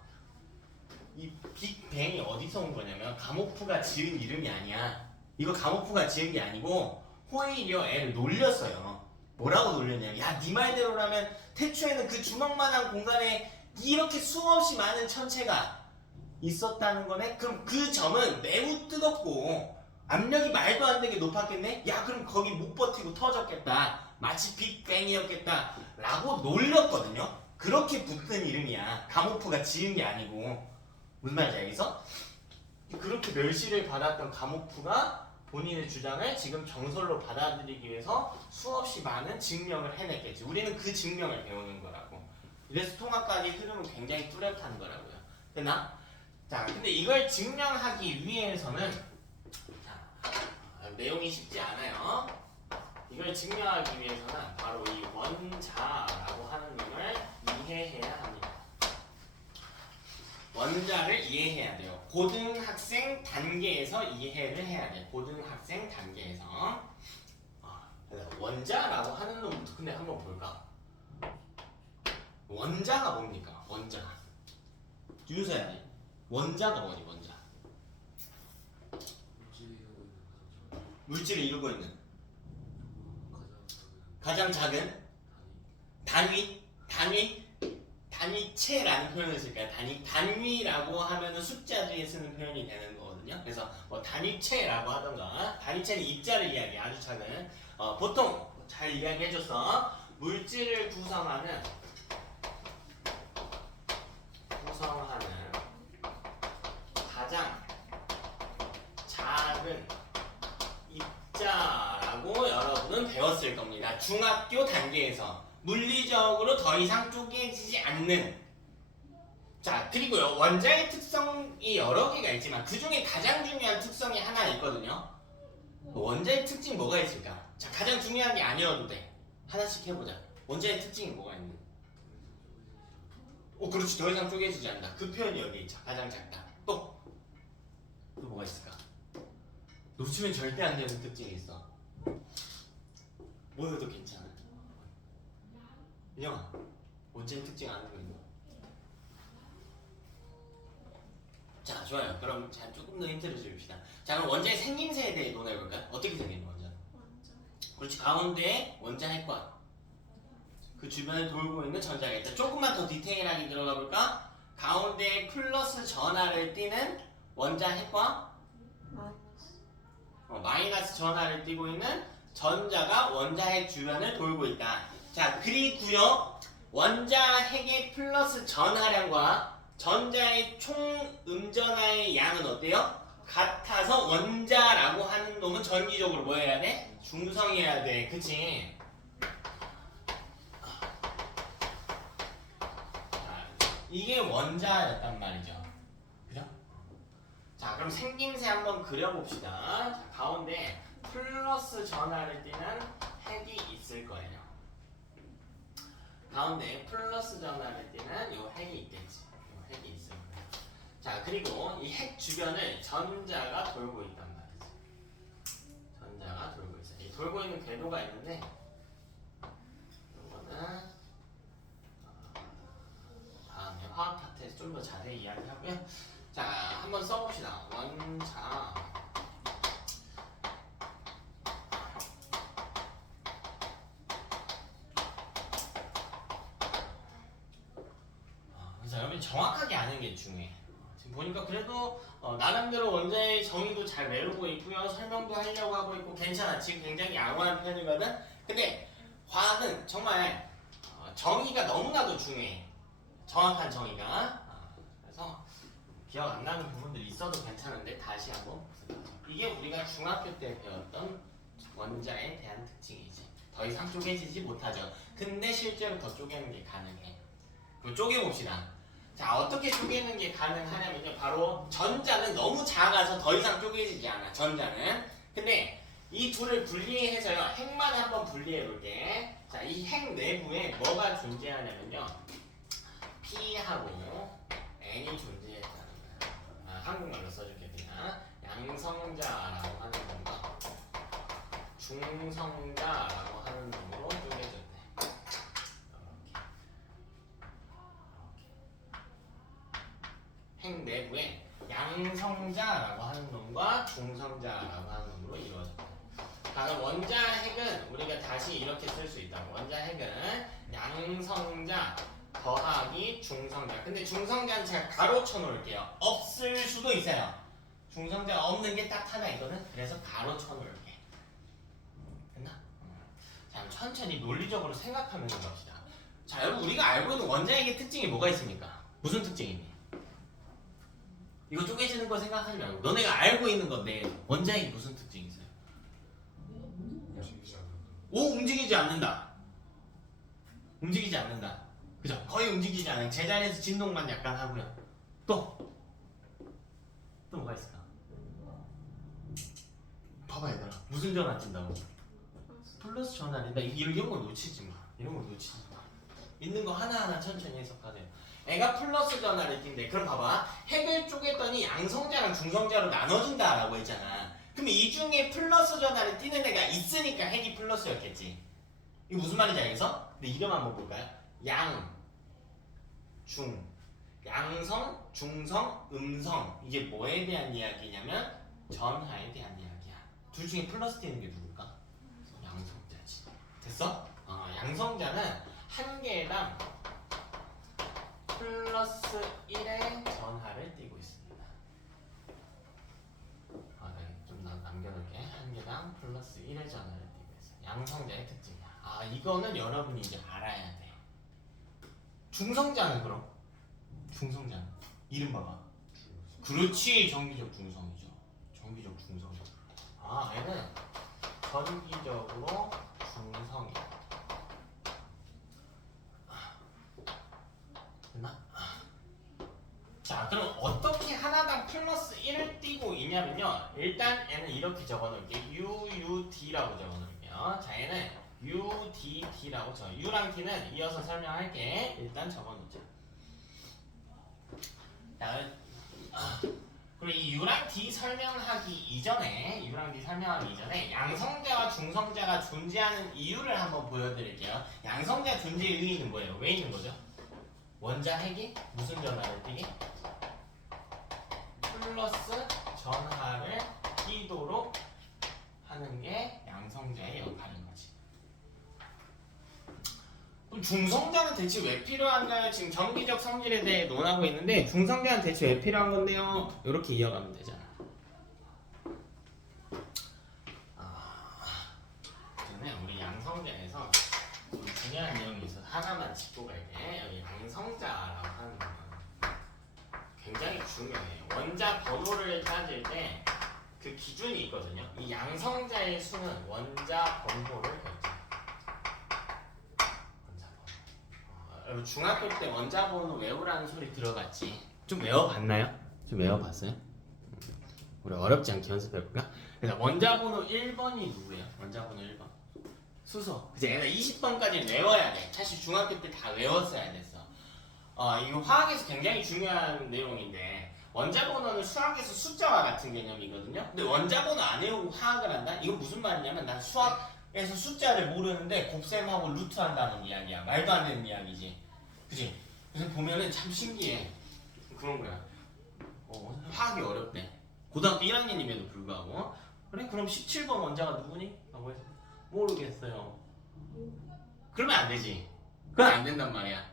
이 빅뱅이 어디서 온 거냐면 가모프가 지은 이름이 아니야. 이거 가모프가 지은 게 아니고 호일이요 애를 놀렸어요. 뭐라고 놀렸냐? 야, 네 말대로라면 태초에는 그 주먹만한 공간에 이렇게 수없이 많은 천체가 있었다는 거네? 그럼 그 점은 매우 뜨겁고 압력이 말도 안 되게 높았겠네? 야, 그럼 거기 못 버티고 터졌겠다. 마치 빅뱅이었겠다 라고 놀렸거든요. 그렇게 붙은 이름이야. 가모프가 지은 게 아니고. 무슨 말인지 알겠어? 그렇게 멸시를 받았던 가모프가 본인의 주장을 지금 정설로 받아들이기 위해서 수없이 많은 증명을 해냈겠지. 우리는 그 증명을 배우는 거라고. 그래서 통합과학의 흐름은 굉장히 뚜렷한 거라고요. 됐나? 자, 근데 이걸 증명하기 위해서는 내용이 쉽지 않아요. 이걸 증명하기 위해서는 바로 이 원자라고 하는 놈을 이해해야 합니다. 원자를 이해해야 돼요. 고등학생 단계에서 이해를 해야 돼. 고등학생 단계에서. 원자라고 하는 놈부터 근데 한번 볼까? 원자가 뭡니까? 원자. 윤서야, 원자가 뭐니? 원자. 물질을 이루고 있는 가장 작은 단위체라는 표현을 쓸까요? 단위라고 하면은 숫자들에 쓰는 표현이 되는 거거든요. 그래서 뭐 단위체라고 하던가, 단위체는 입자를 이야기해. 아주 작은. 보통 잘 이야기해줬어. 물질을 구성하는 가장 작은 입자라고 여러분은 배웠을 겁니다. 중학교 단계에서 물리적으로 더 이상 쪼개지지 않는. 자, 그리고요, 원자의 특성이 여러 개가 있지만 그 중에 가장 중요한 특성이 하나 있거든요. 원자의 특징 뭐가 있을까? 자, 가장 중요한 게 아니어도 돼. 하나씩 해보자. 원자의 특징이 뭐가 있는? 그렇지. 더 이상 쪼개지지 않는다. 그 표현이 여기 있죠. 가장 작다. 또 뭐가 있을까? 놓치면 절대 안 되는 특징이 있어. 뭐여도 괜찮아. 민영아, 원자의 특징 아는 거 있나? 자, 좋아요. 그럼 조금 더 힌트를 줍시다. 자, 그럼 원자의 생김새에 대해 논해볼까요? 어떻게 생긴 원자? 그렇지. 가운데에 원자 핵과 그 주변을 돌고 있는 전자가 있다. 조금만 더 디테일하게 들어가 볼까? 가운데에 플러스 전하를 띠는 원자 핵과 마이너스 전하를 띠고 있는 전자가 원자 핵 주변을 돌고 있다. 자, 그리고요, 원자 핵의 플러스 전하량과 전자의 총 음전하의 양은 어때요? 같아서 원자라고 하는 놈은 전기적으로 뭐 해야 돼? 중성해야 돼. 그치? 이게 원자였단 말이죠. 그죠? 자, 그럼 생김새 한번 그려봅시다. 자, 가운데 플러스 전하를 띠는 핵이 있을 거예요. 가운데 플러스 전하를 띠는 이 핵이 있겠지. 이 핵이 있을 거예요. 자, 그리고 이 핵 주변을 전자가 돌고 있단 말이지. 전자가 돌고 있어요. 이 돌고 있는 궤도가 있는데 이거는 다음에 화학 파트에서 좀 더 자세히 이야기하고요. 자, 한번 써봅시다. 원자. 그래서 여러분 정확하게 아는 게 중요해. 지금 보니까 그래도 나름대로 원자의 정의도 잘 외우고 있고요. 설명도 하려고 하고 있고 괜찮아. 지금 굉장히 양호한 편이거든. 근데 과학은 정말 정의가 너무나도 중요해. 정확한 정의가. 그래서 기억 안 나는 부분들이 있어도 괜찮은데 다시 한번 보세요. 이게 우리가 중학교 때 배웠던 원자에 대한 특징이지. 더 이상 쪼개지지 못하죠. 근데 실제로 더 쪼개는 게 가능해. 그럼 쪼개봅시다. 자, 어떻게 쪼개는 게 가능하냐면요. 바로 전자는 너무 작아서 더 이상 쪼개지지 않아. 전자는. 근데 이 둘을 분리해서요. 핵만 한번 분리해 볼게. 자, 이 핵 내부에 뭐가 존재하냐면요. P하고 N이 존재했다는 거야. 한국말로 써줄게 그냥. 양성자라고 하는 놈과 중성자라고 하는 놈으로 쪼개졌대. 핵 내부에 양성자라고 하는 놈과 중성자라고 하는 놈으로 이루어졌다. 그럼 원자 핵은 우리가 다시 이렇게 쓸 수 있다. 원자 핵은 양성자 더하기 중성자. 근데 중성자는 제가 가로쳐 놓을게요. 없을 수도 있어요. 중성자가 없는 게 딱 하나 있거든. 그래서 가로쳐 놓을게. 됐나? 자, 천천히 논리적으로 생각하면서 갑시다. 자, 여러분 우리가 알고 있는 원자 핵의 특징이 뭐가 있습니까? 무슨 특징이니? 이거 쪼개지는 거 생각하지 말고 너네가 알고 있는 건데 원자핵이 무슨 특징이 있어요? 움직이지 않는다. 오, 움직이지 않는다. 움직이지 않는다. 그죠? 거의 움직이지 않아요. 제자리에서 진동만 약간 하고요. 또 뭐가 있을까? 봐봐 얘들아. 무슨 전화 뛴다고? 플러스 전화인다. 이런 거 놓치지 마. 이런 거 놓치지 마. 있는 거 하나하나 천천히 해석하세요. 애가 플러스 전화를 띈대. 그럼 봐봐. 핵을 쪼갰더니 양성자랑 중성자로 나눠진다라고 했잖아. 그럼 이 중에 플러스 전화를 띄는 애가 있으니까 핵이 플러스였겠지. 이거 무슨 말인지 알겠어? 근데 이름 한번 볼까요? 양, 중, 양성, 중성, 음성. 이게 뭐에 대한 이야기냐면 전하에 대한 이야기야. 둘 중에 플러스 띄는 게 누굴까? 양성자지. 됐어? 양성자는 한 개당 플러스 1의 전하를 띄고 있습니다. 네, 좀 남겨놓을게. 한 개당 플러스 1의 전하를 띄고 있어요. 양성자의 특징이야. 이거는 여러분이 이제 알아야 돼. 중성자는 그럼? 중성자는? 이름 봐봐. 그렇지, 정기적 중성이죠. 정기적 중성. 얘는 전기적으로 중성이야. 됐나? 자, 그럼 어떻게 하나당 플러스 1을 띄고 있냐면요. 일단 얘는 이렇게 적어놓을게요. UUD라고 적어놓을게요. 자, 얘는 UDD라고 적어. U랑 D는 이어서 설명할게. 일단 적어놓자. 자, 그리고 이 U랑 D 설명하기 이전에 양성자와 중성자가 존재하는 이유를 한번 보여드릴게요. 양성자 존재의 의의는 뭐예요? 왜 있는 거죠? 원자 핵이 무슨 전하를 띄게? 플러스 전하를 띄도록 하는 게 양성자의 역할인 거지. 그럼 중성자는 대체 왜 필요한가요? 지금 전기적 성질에 대해 논하고 있는데 중성자는 대체 왜 필요한 건데요? 이렇게 이어가면 되잖아. 그러면 우리 양성자에서 좀 중요한 내용이 있어서 하나만 짚고 갈게. 여기 양성자라고 하는 건 굉장히 중요해요. 원자 번호를 따질 때 그 기준이 있거든요. 이 양성자의 수는 원자 번호를 결정해요. 원자 번호. 여러분 중학교 때 원자 번호 외우라는 소리 들어봤지? 좀 외워봤나요? 좀 외워봤어요? 우리 어렵지 않게 연습해볼까? 그래서 원자 번호 1번이 누구예요? 원자 번호 1번. 수소. 그치? 얘가 20번까지 외워야 돼. 사실 중학교 때 다 외웠어야 됐어. 이거 화학에서 굉장히 중요한 내용인데 원자 번호는 수학에서 숫자와 같은 개념이거든요. 근데 원자 번호 안 외우고 화학을 한다? 이건 무슨 말이냐면 난 수학에서 숫자를 모르는데 곱셈하고 루트 한다는 이야기야. 말도 안 되는 이야기지. 그치? 그래서 보면은 참 신기해. 그런 거야. 파악이 어렵대. 고등학교 1학년임에도 불구하고. 그래 그럼 17번 원자가 누구니? 라고 해서 모르겠어요. 그러면 안 되지. 그건 안 된단 말이야.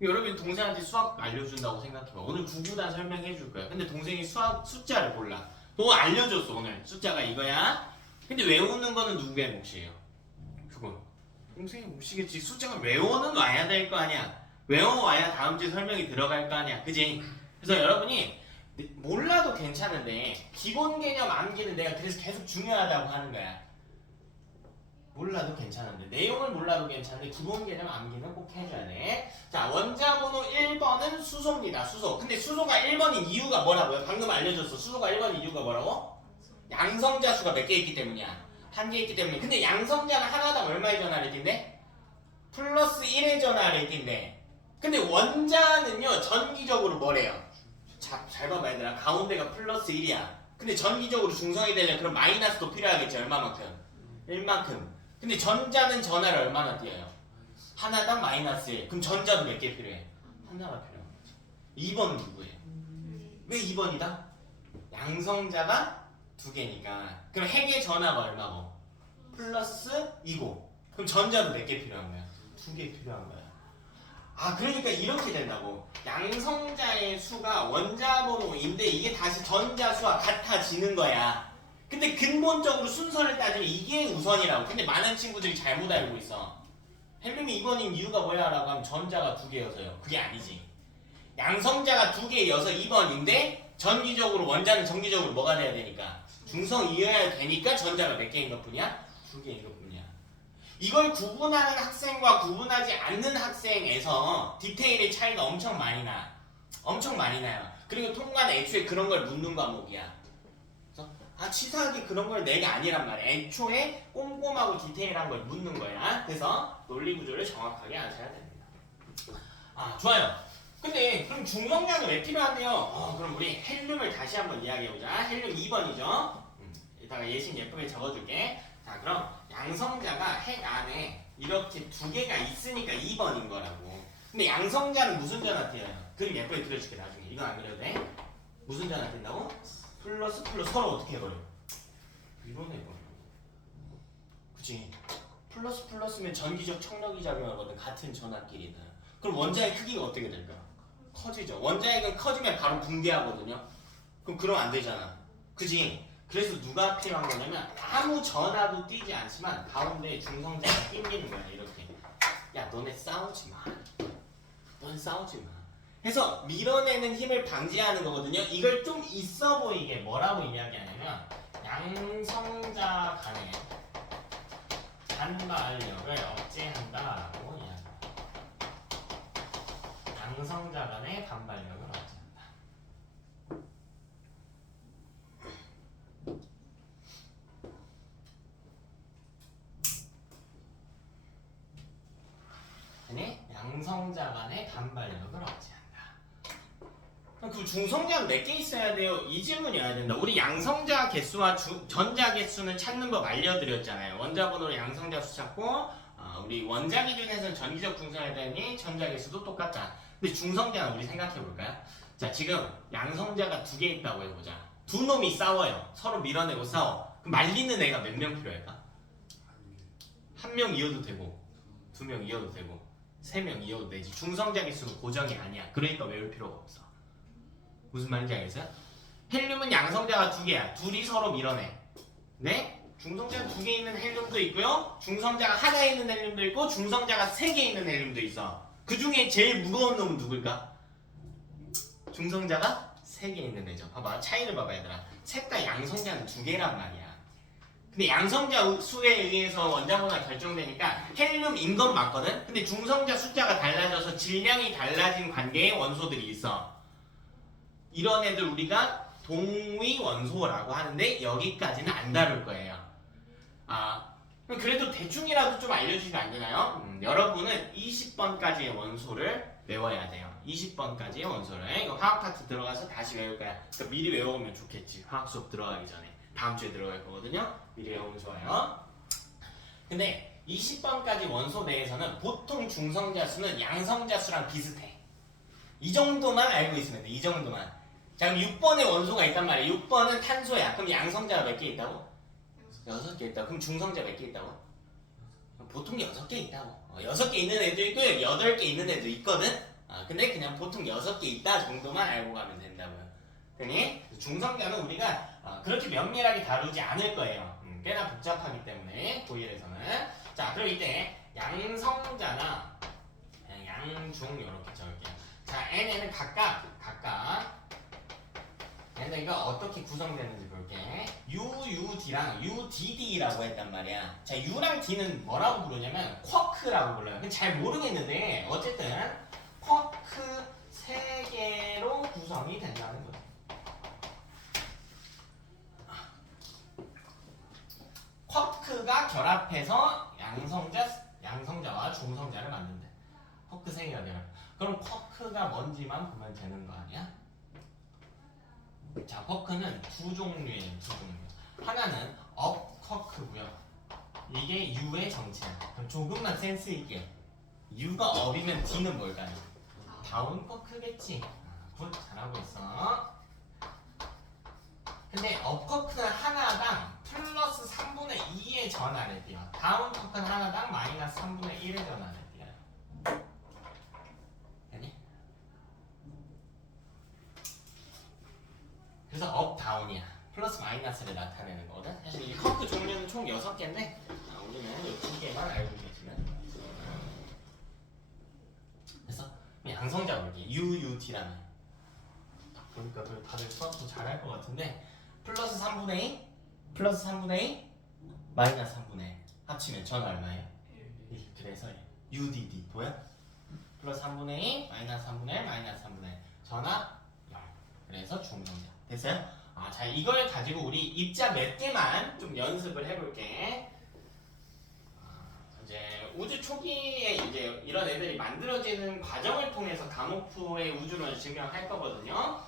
여러분 동생한테 수학 알려준다고 생각해봐. 오늘 구구단 설명해 줄 거야. 근데 동생이 수학 숫자를 몰라. 너 알려줬어 오늘. 숫자가 이거야. 근데 외우는 거는 누구의 몫이에요? 그건 동생의 몫이겠지. 숫자가 외워는 와야 될 거 아니야. 외워와야 다음 주에 설명이 들어갈 거 아니야. 그지? 그래서 여러분이 몰라도 괜찮은데 기본 개념 암기는 내가 그래서 계속 중요하다고 하는 거야. 몰라도 괜찮은데 내용을 몰라도 괜찮은데 기본 개념 암기는 꼭 해줘야 돼. 자 원자 번호 1번은 수소입니다. 수소. 근데 수소가 1번인 이유가 뭐라고요? 방금 알려줬어. 수소가 1번인 이유가 뭐라고? 양성자 수가 몇 개 있기 때문이야. 한 개 있기 때문에. 근데 양성자가 하나당 얼마의 전하를 띈대? 플러스 1의 전하를 띈대. 근데 원자는요 전기적으로 뭐래요? 잘 봐봐 얘들아. 가운데가 플러스 1이야. 근데 전기적으로 중성이 되려면 그럼 마이너스도 필요하겠지. 얼마만큼? 1만큼. 근데 전자는 전하를 얼마나 띄어요? 하나당 마이너스 1. 그럼 전자도 몇 개 필요해? 하나가 필요한 거지. 2번은 누구예요? 왜 2번이다? 양성자가 2개니까. 그럼 핵의 전하가 얼마고? 플러스 2고. 그럼 전자도 몇 개 필요한 거야? 2개 필요한 거야. 아 그러니까 이렇게 된다고. 양성자의 수가 원자 번호인데 이게 다시 전자 수와 같아지는 거야. 근데 근본적으로 순서를 따지면 이게 우선이라고. 근데 많은 친구들이 잘못 알고 있어. 헬륨이 2번인 이유가 뭐야? 라고 하면 전자가 2개여서요. 그게 아니지. 양성자가 2개여서 2번인데 전기적으로 원자는 정기적으로 뭐가 돼야 되니까? 중성이어야 되니까 전자가 몇 개인 것 뿐이야? 2개인 것 뿐이야. 이걸 구분하는 학생과 구분하지 않는 학생에서 디테일의 차이가 엄청 많이 나. 엄청 많이 나요. 그리고 통과는 애초에 그런 걸 묻는 과목이야. 치사하게 그런 걸 내 게 아니란 말이야. 애초에 꼼꼼하고 디테일한 걸 묻는 거야. 그래서 논리 구조를 정확하게 아셔야 됩니다. 아 좋아요. 근데 그럼 중성자는 왜 필요한데요? 그럼 우리 헬륨을 다시 한번 이야기해보자. 헬륨 2번이죠. 이따가 예식 예쁘게 적어줄게. 자 그럼 양성자가 핵 안에 이렇게 2개가 있으니까 2번인 거라고. 근데 양성자는 무슨 전화 띄어요? 그림 예쁘게 그려줄게 나중에. 이건 안 그려도 돼? 무슨 전화 띈다고? 플러스 서로 어떻게 해버려? 밀어내버려. 그치? 플러스면 전기적 청력이 작용하거든. 같은 전압끼리는. 그럼 원자의 크기가 어떻게 될까? 커지죠. 원자핵은 커지면 바로 붕괴하거든요. 그럼 안 되잖아. 그지? 그래서 누가 필요한 거냐면 아무 전압도 띄지 않지만 가운데에 중성자가 낑기는 거야. 이렇게. 야 너네 싸우지 마. 넌 싸우지 마. 해서 밀어내는 힘을 방지하는 거거든요. 이걸 좀 있어 보이게 뭐라고 이야기하냐면 양성자 간의 반발력을 억제한다라고 이야기합니다. 양성자 간의 반발력을 억제한다. 아니 양성자 간의 반발력을 억제한다. 그 중성자는 몇 개 있어야 돼요? 이 질문이 와야 된다. 우리 양성자 개수와 전자 개수는 찾는 법 알려드렸잖아요. 원자 번호로 양성자 수 찾고 우리 원자 기준에서는 전기적 중성에 대한 전자 개수도 똑같다. 근데 중성자는 우리 생각해 볼까요? 자 지금 양성자가 2개 있다고 해보자. 두 놈이 싸워요. 서로 밀어내고 싸워. 그럼 말리는 애가 몇 명 필요할까? 1명 이어도 되고 2명 이어도 되고 3명 이어도 되지. 중성자 개수는 고정이 아니야. 그러니까 외울 필요가 없어. 무슨 말인지 알겠어요? 헬륨은 양성자가 2개야. 둘이 서로 밀어내. 네? 중성자가 2개 있는 헬륨도 있고요. 중성자가 하나 있는 헬륨도 있고 중성자가 3개 있는 헬륨도 있어. 그 중에 제일 무거운 놈은 누굴까? 중성자가 3개 있는 애죠. 봐봐. 차이를 봐봐 얘들아. 셋 다 양성자는 2개란 말이야. 근데 양성자 수에 의해서 원자 번호가 결정되니까 헬륨인 건 맞거든? 근데 중성자 숫자가 달라져서 질량이 달라진 관계의 원소들이 있어. 이런 애들 우리가 동위 원소라고 하는데 여기까지는 안 다룰 거예요. 그래도 대충이라도 좀 알려주시면 안 되나요? 여러분은 20번까지의 원소를 외워야 돼요. 20번까지의 원소를. 이거 화학 파트 들어가서 다시 외울 거야. 그러니까 미리 외워오면 좋겠지. 화학 수업 들어가기 전에. 다음 주에 들어갈 거거든요. 미리 외우면 좋아요. 근데 20번까지 원소 내에서는 보통 중성자 수는 양성자 수랑 비슷해. 이 정도만 알고 있으면 돼. 이 정도만. 자, 그럼 6번에 원소가 있단 말이야. 6번은 탄소야. 그럼 양성자가 몇 개 있다고? 6개 있다고. 그럼 중성자 몇 개 있다고? 보통 6개 있다고. 6개 있는 애도 있고 8개 있는 애도 있거든. 근데 그냥 보통 6개 있다 정도만 알고 가면 된다고요. 그러니 중성자는 우리가 그렇게 면밀하게 다루지 않을 거예요. 꽤나 복잡하기 때문에 고1에서는. 자, 그럼 이때 양성자나 양중 이렇게 적을게요. 자, n에는 각각 얘네가 어떻게 구성되는지 볼게. UUD랑 UDD라고 했단 말이야. 자, U랑 D는 뭐라고 부르냐면 쿼크라고 불러요. 근데 잘 모르겠는데 어쨌든 쿼크 3개로 구성이 된다는 거죠. 쿼크가 결합해서 양성자와 중성자를 만든대. 쿼크 3개가 결합. 그럼 쿼크가 뭔지만 보면 되는 거 아니야? 자, 쿼크는 두 종류예요. 하나는 업 쿼크고요. 이게 U의 정체야. 그럼 조금만 센스 있게. U가 업이면 D는 뭘까요? 다운 쿼크겠지. 굿, 잘하고 있어. 근데 업 쿼크는 하나당 플러스 3분의 2의 전하를 띄어. 다운 쿼크는 하나당 마이너스 3분의 1의 전하를 띄어요. 그래서 업, 다운이야. 플러스 마이너스를 나타내는 거거든. 사실 이 쿼크 종류는 총 6개인데 우리는 이 2개만 알고 계시면 그래서 양성자 볼게. UUT라는 보니까 다들 수학도 잘할 것 같은데 플러스 3분의 2 플러스 3분의 2 마이너스 3분의 1 합치면 전 얼마예요? 1. 그래서 UDD 보여? 플러스 3분의 2 마이너스 3분의 1 마이너스 3분의 1 전압 0. 그래서 중성자. 됐어요? 자, 이걸 가지고 우리 입자 몇 개만 좀 연습을 해볼게. 이제 우주 초기에 이제 이런 애들이 만들어지는 과정을 통해서 가모프의 우주론을 증명할 거거든요.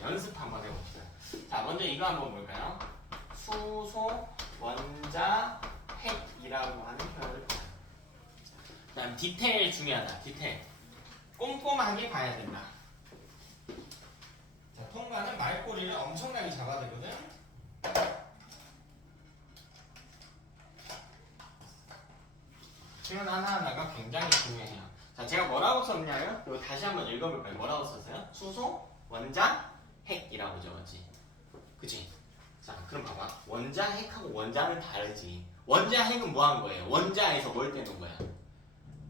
연습 한번 해봅시다. 자, 먼저 이거 한번 볼까요? 수소, 원자, 핵이라고 하는 표현을 봐요. 그다음 디테일 중요하다. 디테일. 꼼꼼하게 봐야 된다. 자, 통과는 말꼬리를 엄청나게 잡아야 되거든. 표현 하나하나가 굉장히 중요해요. 자, 제가 뭐라고 썼냐요? 이거 다시 한번 읽어볼까요? 뭐라고 썼어요? 수소, 원자, 핵이라고 적었지. 그치? 자, 그럼 봐봐. 원자, 핵하고 원자는 다르지. 원자, 핵은 뭐 한 거예요? 원자에서 뭘 떼는 거야?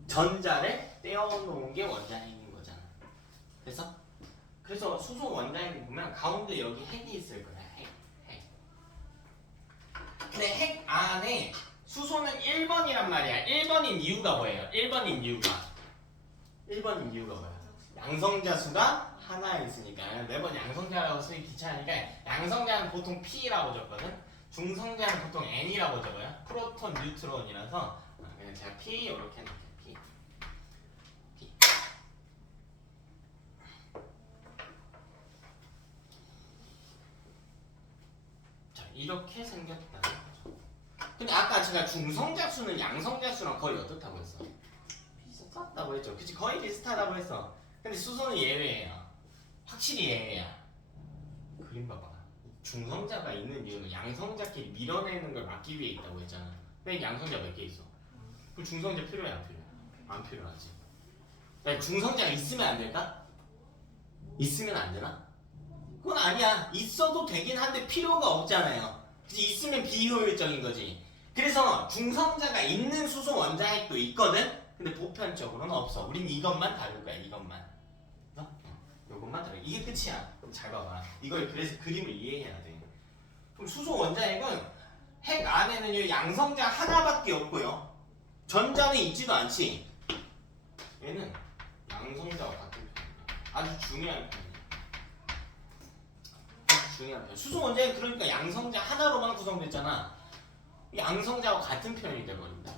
전자를 떼어놓은 게 원자, 핵인 거잖아. 그래서 수소 원자핵 보면 가운데 여기 핵이 있을 거야. 핵. 근데 핵 안에 수소는 1번이란 말이야. 1번인 이유가 뭐예요? 1번인 이유가 뭐야? 양성자 수가 하나 있으니까. 매번 양성자라고 쓰기 귀찮으니까 양성자는 보통 P라고 적거든. 중성자는 보통 N이라고 적어요. 프로톤, 뉴트론이라서 그냥 제가 P 이렇게 해놓을게요. P. 자, 이렇게 생겼다. 근데 아까 제가 중성자 수는 양성자 수랑 거의 어떻다고 했어? 비슷하다고 했죠. 그치? 거의 비슷하다고 했어. 근데 수소는 예외예요. 확실히 예외야. 그림 봐봐. 중성자가 있는 이유는 양성자끼리 밀어내는 걸 막기 위해 있다고 했잖아. 근데 양성자 몇 개 있어? 그럼 중성자 필요해 안 필요해? 안 필요하지. 중성자가 있으면 안 될까? 있으면 안 되나? 그건 아니야. 있어도 되긴 한데 필요가 없잖아요. 있으면 비효율적인 거지. 그래서 중성자가 있는 수소 원자핵도 있거든? 근데 보편적으로는 없어. 우린 이것만 다룰 거야, 이것만. 요것만 다룰 거야. 이게 끝이야. 그럼 잘 봐봐. 이걸 그래서 그림을 이해해야 돼. 그럼 수소 원자핵은 핵 안에는 양성자 하나밖에 없고요. 전자는 있지도 않지. 얘는 양성자와 같은 편이야. 아주 중요한 편이야. 수소 원자핵 그러니까 양성자 하나로만 구성됐잖아. 양성자와 같은 표현이 돼버린다.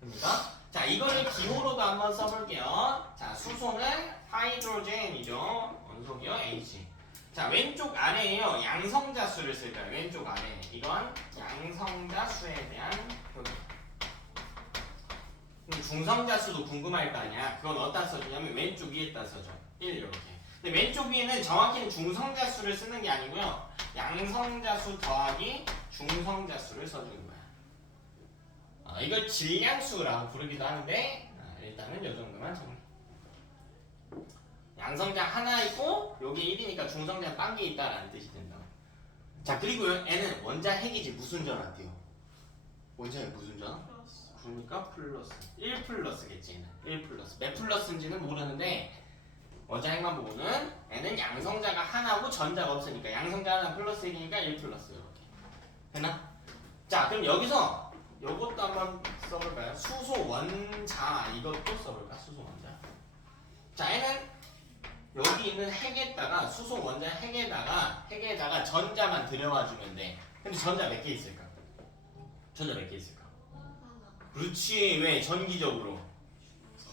그러니까 자, 이거를 기호로도 한번 써볼게요. 자, 수소는 하이드로젠이죠. 원소기요 H. 자, 왼쪽 아래에요. 양성자 수를 쓸 거예요. 왼쪽 아래. 이건 양성자 수에 대한 표현. 중성자 수도 궁금할 거 아니야. 그건 어디다 써주냐면 왼쪽 위에다 써줘. 1 이렇게. 근데 왼쪽 위에는 정확히는 중성자수를 쓰는 게 아니고요. 양성자수 더하기 중성자수를 써주는 거야. 이걸 질량수라고 부르기도 하는데 일단은 이 정도만 정리. 양성자 하나 있고 여기 1이니까 중성자 딴 게 있다라는 뜻이 된다. 자 그리고요 n은 원자 핵이지 무슨 전압이요? 원자핵 무슨 전? 그러니까 플러스 1 플러스겠지 얘는 1 플러스 몇 플러스인지는 모르는데 원자 핵만 보고는 n은 양성자가 하나고 전자가 없으니까 양성자 하나 플러스 1이니까 1 플러스 이렇게 되나? 자 그럼 여기서 요것도 한번 써볼까요? 수소 원자 이것도 써볼까? 수소 원자 자 얘는 여기 있는 핵에다가 수소 원자 핵에다가 전자만 들여와주면 돼. 근데 전자 몇 개 있을까? 전자 몇 개 있을까? 그렇지. 왜? 전기적으로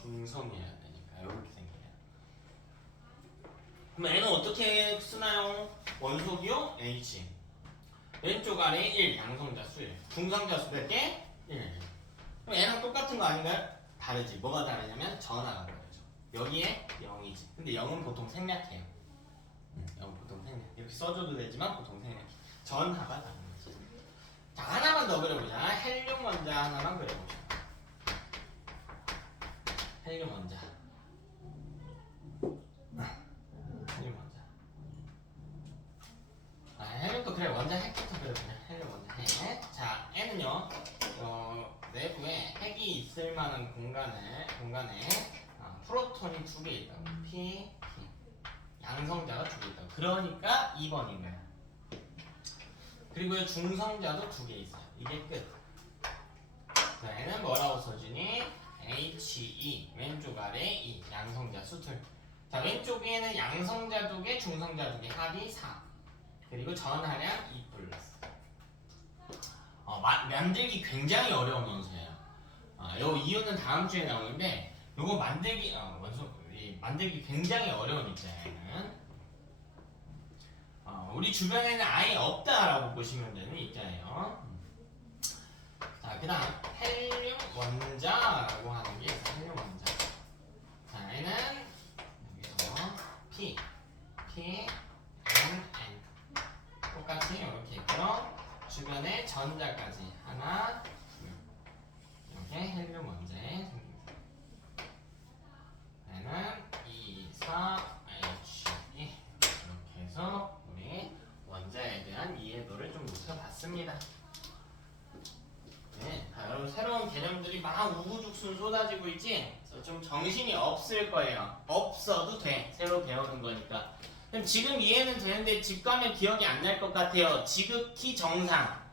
중성이어야 되니까 이렇게 생겨요. 그럼 얘는 어떻게 쓰나요? 원소기요? H 왼쪽 아래 1 양성자 수 1 중성자 수 몇 개? 1 그럼 얘랑 똑같은 거 아닌가요? 다르지. 뭐가 다르냐면 전하가 다르죠. 여기에 0이지. 근데 0은 보통 생략해요. 0은 보통 생략. 이렇게 써줘도 되지만 보통 생략해. 전하가 다른 거지. 자 하나만 더 그려보자. 헬륨 원자 하나만 그려보자. 헬륨 원자. 헬륨 원자. 헬륨도 그래. 원자 핵부터 그려보자. 헬륨 원자 핵. 자 N은요. 내부에 핵이 있을 만한 공간에 프로톤이 2개 있다. P. 양성자가 2개 있다. 그러니까 2번인 거야. 그리고 중성자도 2개 있어요. 이게 끝. 자, 얘는 뭐라고 써주니? HE 왼쪽 아래 E 양성자 수툴. 자 왼쪽 위에는 양성자 2개, 중성자 2개 합이 4. 그리고 전하량 2 플러스. 만들기 굉장히 어려운 원소예요. 요 이유는 다음 주에 나오는데. 요거 만들기 굉장히 어려운 입자에는 우리 주변에는 아예 없다라고 보시면 되는 입자예요. 자, 그 다음 헬륨 원자라고 하는 게 있어요. 헬륨 원자. 자, 얘는 여기서 P, N, N 똑같이 이렇게 있고요. 주변에 전자까지 하나, 이렇게 헬륨 원자에 생깁니다. 얘는 2, 4, H, E 이렇게 해서 우리 원자에 대한 이해도를 좀 높여봤습니다. 네, 여러분 새로운 개념들이 막 우후죽순 쏟아지고 있지? 그래서 좀 정신이 없을 거예요. 없어도 돼. 새로 배우는 거니까. 그럼 지금 이해는 되는데 집 가면 기억이 안 날 것 같아요. 지극히 정상.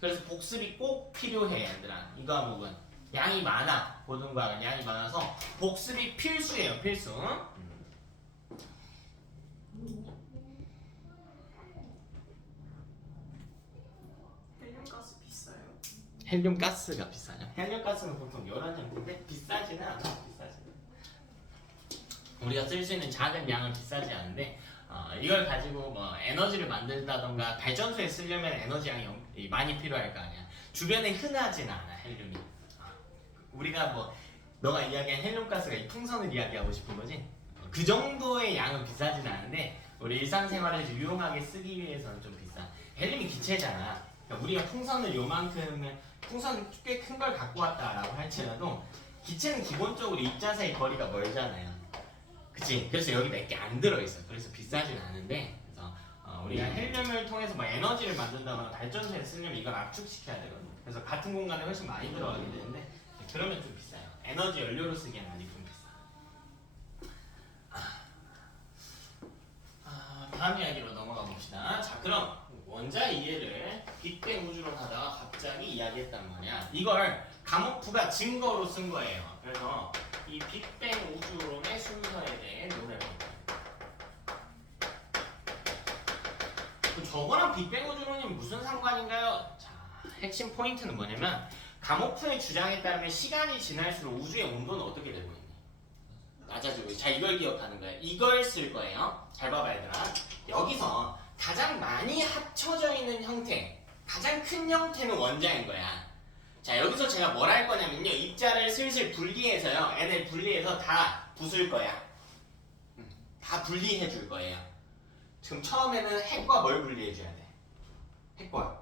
그래서 복습이 꼭 필요해 얘들아. 이 과목은. 양이 많아. 고등 과학은 양이 많아서 복습이 필수예요. 필수. 헬륨가스 비싸요? 헬륨가스가 비싸요. 헬륨가스는 보통 여러 정도인데 비싸지는 않아. 비싸지는. 우리가 쓸 수 있는 작은 양은 비싸지 않은데 이걸 가지고 뭐 에너지를 만든다던가 발전소에 쓰려면 에너지 양이 많이 필요할 거 아니야. 주변에 흔하진 않아 헬륨이. 우리가 뭐 너가 이야기한 헬륨가스가 이 풍선을 이야기하고 싶은 거지. 그 정도의 양은 비싸진 않은데 우리 일상생활에서 유용하게 쓰기 위해서는 좀 비싸. 헬륨이 기체잖아. 그러니까 우리가 풍선을 요만큼 풍선 꽤 큰 걸 갖고 왔다라고 할지라도 기체는 기본적으로 입자 사이 거리가 멀잖아요. 그치? 그래서 여기 몇 개 안 들어있어. 그래서 비싸진 않은데 그래서 우리가 헬륨을 통해서 뭐 에너지를 만든다거나 발전소에 쓰려면 이걸 압축시켜야 되거든. 그래서 같은 공간에 훨씬 많이 들어가게 되는데 그러면 좀 비싸요. 에너지 연료로 쓰기에는 아직 좀 비싸. 다음 이야기로 넘어가 봅시다. 자, 그럼 원자 이해를 빅뱅 우주론 하다가 갑자기 이야기했단 말이야. 이걸 가모프가 증거로 쓴 거예요. 그래서 이 빅뱅 우주론의 순서에 대해 논해볼 거예요. 저거랑 빅뱅 우주론이 무슨 상관인가요? 자, 핵심 포인트는 뭐냐면 가모프의 주장에 따르면 시간이 지날수록 우주의 온도는 어떻게 되고 있니? 낮아지고 있어. 자, 이걸 기억하는 거예요. 이걸 쓸 거예요. 잘 봐봐 얘들아. 여기서 가장 많이 합쳐져 있는 형태, 가장 큰 형태는 원자인 거야. 자, 여기서 제가 뭘 할 거냐면요. 입자를 슬슬 분리해서요. n을 분리해서 다 부술 거야. 다 다 분리해 줄 거예요. 지금 처음에는 핵과 뭘 분리해 줘야 돼? 핵과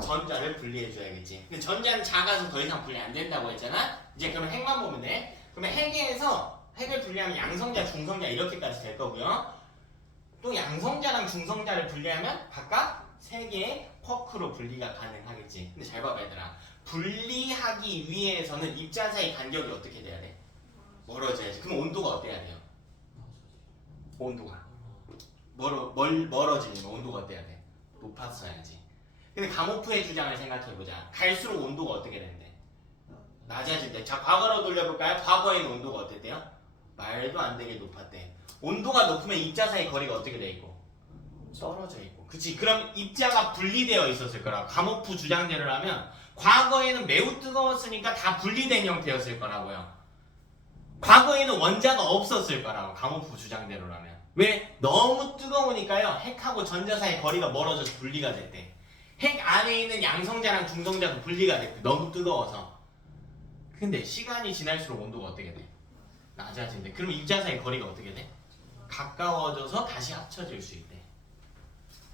전자를 분리해 줘야겠지. 근데 전자는 작아서 더 이상 분리 안 된다고 했잖아. 이제 그러면 핵만 보면 돼. 그러면 핵에서 핵을 분리하면 양성자, 중성자 이렇게까지 될 거고요. 또 양성자랑 중성자를 분리하면 각각 3개의 쿼크로 분리가 가능하겠지. 근데 잘 봐봐 얘들아. 분리하기 위해서는 입자 사이 간격이 어떻게 돼야 돼? 멀어져야지. 그럼 온도가 어때야 돼요? 온도가 멀어지면 온도가 어때야 돼? 높았어야지. 근데 가모프의 주장을 생각해보자. 갈수록 온도가 어떻게 된대? 낮아진대. 자, 과거로 돌려볼까요? 과거에는 온도가 어땠대요? 말도 안 되게 높았대. 온도가 높으면 입자 사이 거리가 어떻게 돼 있고? 떨어져 있고. 그치? 그럼 입자가 분리되어 있었을 거라고. 가모프 주장대로 하면 과거에는 매우 뜨거웠으니까 다 분리된 형태였을 거라고요. 과거에는 원자가 없었을 거라고. 가모프 주장대로라면. 왜? 너무 뜨거우니까요. 핵하고 전자 사이 거리가 멀어져서 분리가 됐대. 핵 안에 있는 양성자랑 중성자도 분리가 됐대. 너무 뜨거워서. 근데 시간이 지날수록 온도가 어떻게 돼? 낮아진대. 그럼 입자 사이 거리가 어떻게 돼? 가까워져서 다시 합쳐질 수 있대.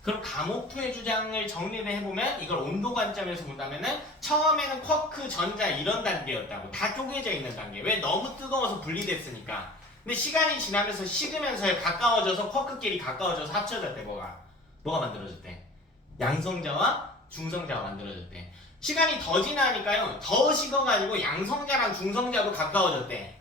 그럼 가모프의 주장을 정리를 해보면 이걸 온도 관점에서 본다면은 처음에는 쿼크, 전자 이런 단계였다고. 다 쪼개져 있는 단계. 왜? 너무 뜨거워서 분리됐으니까. 근데 시간이 지나면서 식으면서 가까워져서 쿼크끼리 가까워져서 합쳐졌대. 뭐가 만들어졌대? 양성자와 중성자가 만들어졌대. 시간이 더 지나니까요. 더 식어가지고 양성자랑 중성자로 가까워졌대.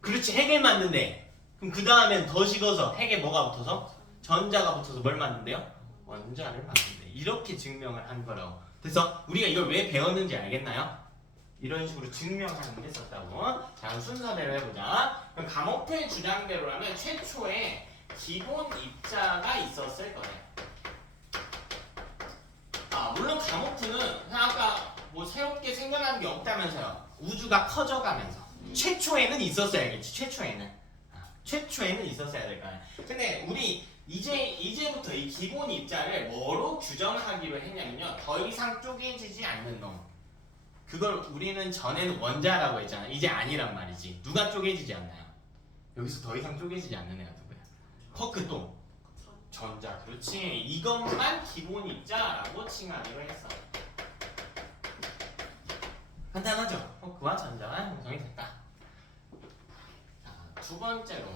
그렇지. 핵을 만든대. 그럼 그 다음엔 더 식어서 핵에 뭐가 붙어서? 전자가 붙어서 뭘 만든대요? 원자를 만든대. 이렇게 증명을 한 거라고. 그래서 우리가 이걸 왜 배웠는지 알겠나요? 이런 식으로 증명하는 게 썼다고. 자, 순서대로 해보자. 그럼 가모프의 주장대로라면 최초에 기본 입자가 있었을 거래. 물론 가모프는 그냥 아까 뭐 새롭게 생겨나는 게 없다면서요. 우주가 커져가면서 최초에는 있었어야겠지. 최초에는 있었어야 될 거야. 근데 우리 이제부터 이 기본 입자를 뭐로 규정하기로 했냐면요. 더 이상 쪼개지지 않는 놈. 그걸 우리는 전에는 원자라고 했잖아. 이제 아니란 말이지. 누가 쪼개지지 않나요? 여기서 더 이상 쪼개지지 않는 애가 누구야? 쿼크 또 전자. 그렇지. 이것만 기본 입자라고 칭하기로 했어. 간단하죠? 쿼크와 전자가 형성이 됐다. 자, 두 번째로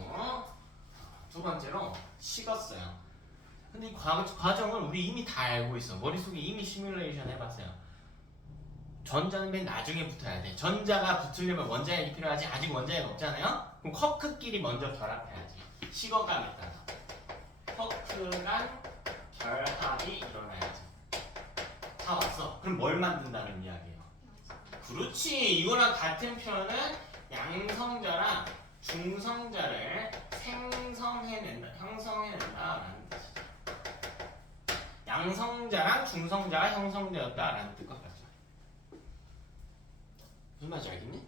식었어요. 근데 이 과정을 우리 이미 다 알고 있어. 머릿속에 이미 시뮬레이션 해봤어요. 전자는 맨 나중에 붙어야 돼. 전자가 붙으려면 원자핵이 필요하지. 아직 원자핵 없잖아요. 그럼 쿼크끼리 먼저 결합해야지. 식어감에 따라 쿼크간 결합이 일어나야지. 다 왔어. 그럼 뭘 만든다는 이야기예요? 그렇지. 이거랑 같은 표현은 양성자랑 중성자를 형성해낸다라는 뜻이죠. 양성자랑 중성자가 형성되었다라는 뜻과 같죠. 무슨 말인지 알겠니?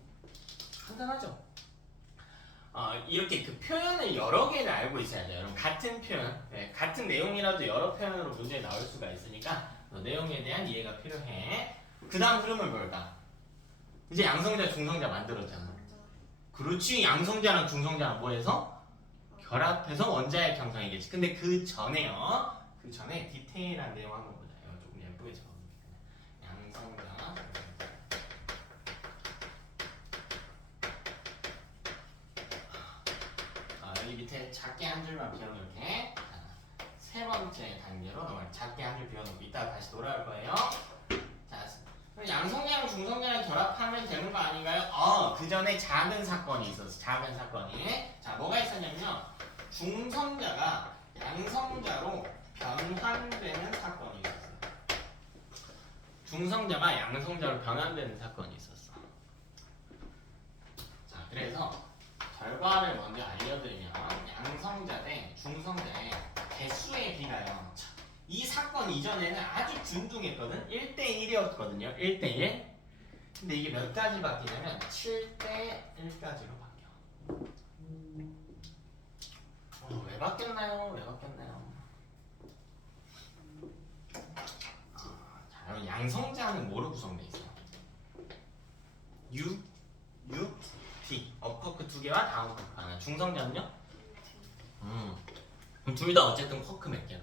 간단하죠? 이렇게 그 표현을 여러 개를 알고 있어야 돼요. 여러분 같은 표현, 같은 내용이라도 여러 표현으로 문제에 나올 수가 있으니까 내용에 대한 이해가 필요해. 그 다음 흐름은 뭘까? 이제 양성자, 중성자 만들었잖아. 그렇지. 양성자랑 중성자랑 뭐해서? 결합해서 원자핵 형성이겠지. 근데 그 전에 디테일한 내용 한번 보자. 이거 조금 예쁘게 적어볼게. 양성자, 여기 밑에 작게 한 줄만 비워놓을게. 세 번째 단계로 넘어갈. 작게 한 줄 비워놓고 이따가 다시 돌아올 거예요. 자, 양성자랑 중성자랑 결합하면 되는 거 아닌가요? 그 전에 작은 사건이 있었어. 작은 사건이. 자, 뭐가 있었냐면요. 중성자가 양성자로 변환되는 사건이 있었어요. 중성자가 양성자로 변환되는 사건이 있었어. 자, 그래서 결과를 먼저 알려드리면 양성자 대 중성자의 개수의 비가요. 이 사건 이전에는 아주 균등했거든. 1대1이었거든요. 1대1. 근데 이게 몇 가지 바뀌냐면 7대1까지로 바뀌어. 왜 바뀌었나요? 자, 그럼 양성자는 뭐로 구성되어 있어요? U, T. 업커크 2개와 다운커크 하나. 중성자는요? 둘 다 어쨌든 쿼크 몇 개로?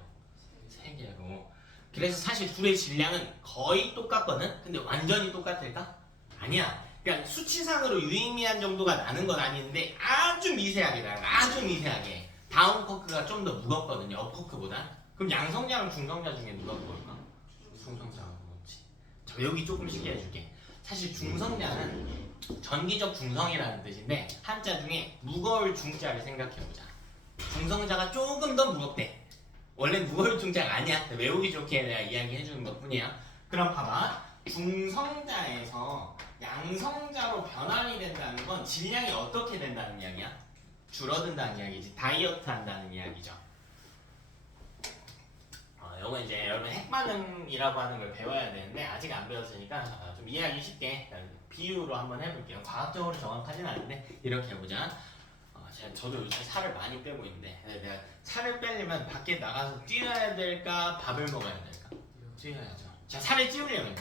3개로. 그래서 사실 둘의 질량은 거의 똑같거든? 근데 완전히 똑같을까? 아니야. 그냥 수치상으로 유의미한 정도가 나는 건 아닌데 아주 미세하게 나가. 아주 미세하게. 다운 쿼크가 좀 더 무겁거든요. 업 쿼크보다. 그럼 양성자랑 중성자 중에 누가 무거울까? 중성자가 무겁지. 저 여기 조금 쉽게 해줄게. 사실 중성자는 전기적 중성이라는 뜻인데 한자 중에 무거울 중자를 생각해보자. 중성자가 조금 더 무겁대. 원래 무거울 중자가 아니야. 외우기 좋게 내가 이야기해주는 것뿐이야. 그럼 봐봐. 중성자에서 양성자로 변환이 된다는 건 질량이 어떻게 된다는 이야기야? 줄어든다는 이야기지. 다이어트 한다는 이야기죠. 요거 이제 여러분 핵반응이라고 하는 걸 배워야 되는데 아직 안 배웠으니까 좀 이해하기 쉽게 비유로 한번 해볼게요. 과학적으로 정확하진 않은데 이렇게 해보자. 저도 요즘 살을 많이 빼고 있는데 내가 살을 빼려면 밖에 나가서 뛰어야 될까 밥을 먹어야 될까? 뛰어야죠. 자, 살을 찌우려면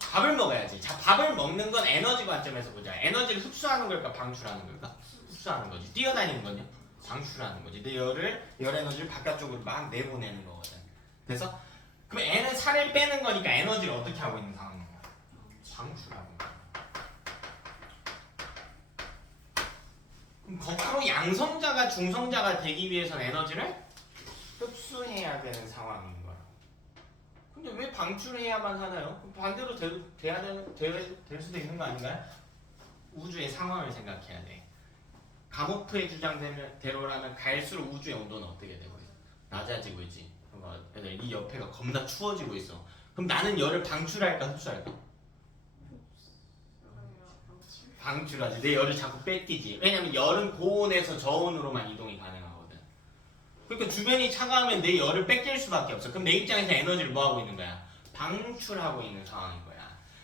밥을 먹어야지. 자, 밥을 먹는 건 에너지 관점에서 보자. 에너지를 흡수하는 걸까 방출하는 걸까? 흡수하는 거지. 뛰어다니는 건요? 방출하는 거지. 내 열 에너지를 바깥쪽으로 막 내보내는 거거든. 그래서 그럼 N은 살을 빼는 거니까 에너지를 어떻게 하고 있는 상황인 거야? 방출하고. 그럼 거꾸로 양성자가 중성자가 되기 위해서는 에너지를 흡수해야 되는 상황인 거야. 근데 왜 방출해야만 하나요? 반대로 될 수도 있는 거 아닌가요? 우주의 상황을 생각해야 돼. 가모프의 주장대로라면 갈수록 우주의 온도는 어떻게 되고 있어? 낮아지고 있지. 이 옆에가 겁나 추워지고 있어. 그럼 나는 열을 방출할까 흡수할까? 방출하지. 내 열을 자꾸 뺏기지. 왜냐면 열은 고온에서 저온으로만 이동이 가능하거든. 그러니까 주변이 차가우면 내 열을 뺏길 수밖에 없어. 그럼 내 입장에서 에너지를 뭐 하고 있는 거야? 방출하고 있는 상황인 거야.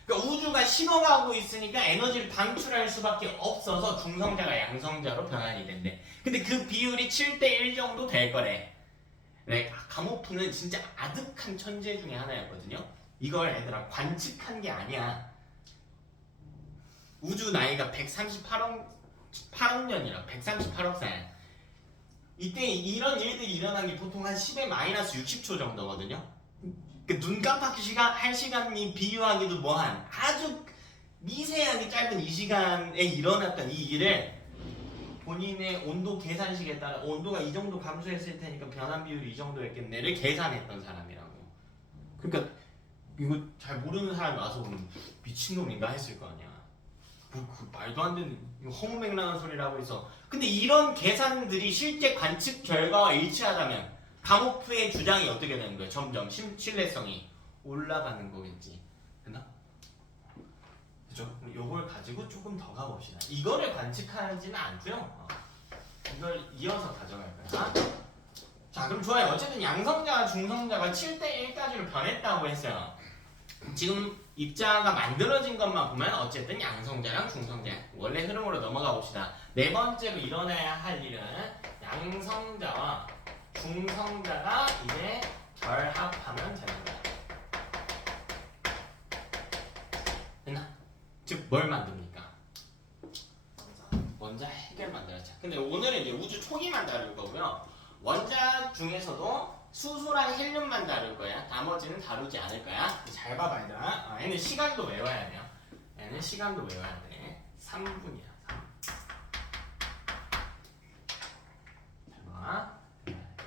그러니까 우주가 식어가고 있으니까 에너지를 방출할 수밖에 없어서 중성자가 양성자로 변환이 된대. 근데 그 비율이 7대1 정도 될 거래. 네, 가모프는 진짜 아득한 천재 중에 하나였거든요. 이걸 얘들아 관측한 게 아니야. 우주 나이가 138억 년이라 138억 살. 이때 이런 일들이 일어난 게 보통 한 10의 마이너스 60초 정도거든요. 그 눈 깜빡이 할 시간이 비유하기도 뭐한 아주 미세하게 짧은 이 시간에 일어났던 이 일을 본인의 온도 계산식에 따라 온도가 이 정도 감소했을 테니까 변환 비율이 이 정도였겠네를 계산했던 사람이라고. 그러니까 이거 잘 모르는 사람이 와서 보면 미친놈인가 했을 거 아니야. 그 말도 안 되는 허무맹랑한 소리를 하고 있어. 근데 이런 계산들이 실제 관측 결과와 일치하다면 가모프의 주장이 어떻게 되는 거야? 점점 신뢰성이 올라가는 거겠지. 됐나? 그죠? 요걸 가지고 조금 더 가봅시다. 이거를 관측하지는 않고요. 이걸 이어서 가져갈 거야. 자, 그럼 좋아요. 어쨌든 양성자와 중성자가 7대1까지로 변했다고 했어요. 지금 입자가 만들어진 것만 보면 어쨌든 양성자랑 중성자 원래 흐름으로 넘어가 봅시다. 네 번째로 일어나야 할 일은 양성자와 중성자가 이제 결합하면 되는 거야. 됐나? 즉 뭘 만듭니까? 원자 핵을 만들었죠. 근데 오늘은 이제 우주 초기만 다룰 거고요. 원자 중에서도 수소랑 헬륨만 다룰 거야. 나머지는 다루지 않을 거야. 잘 봐봐 얘들아. 얘는 시간도 외워야 돼요. 얘는 시간도 외워야 돼. 3분이야. 3. 잘 봐.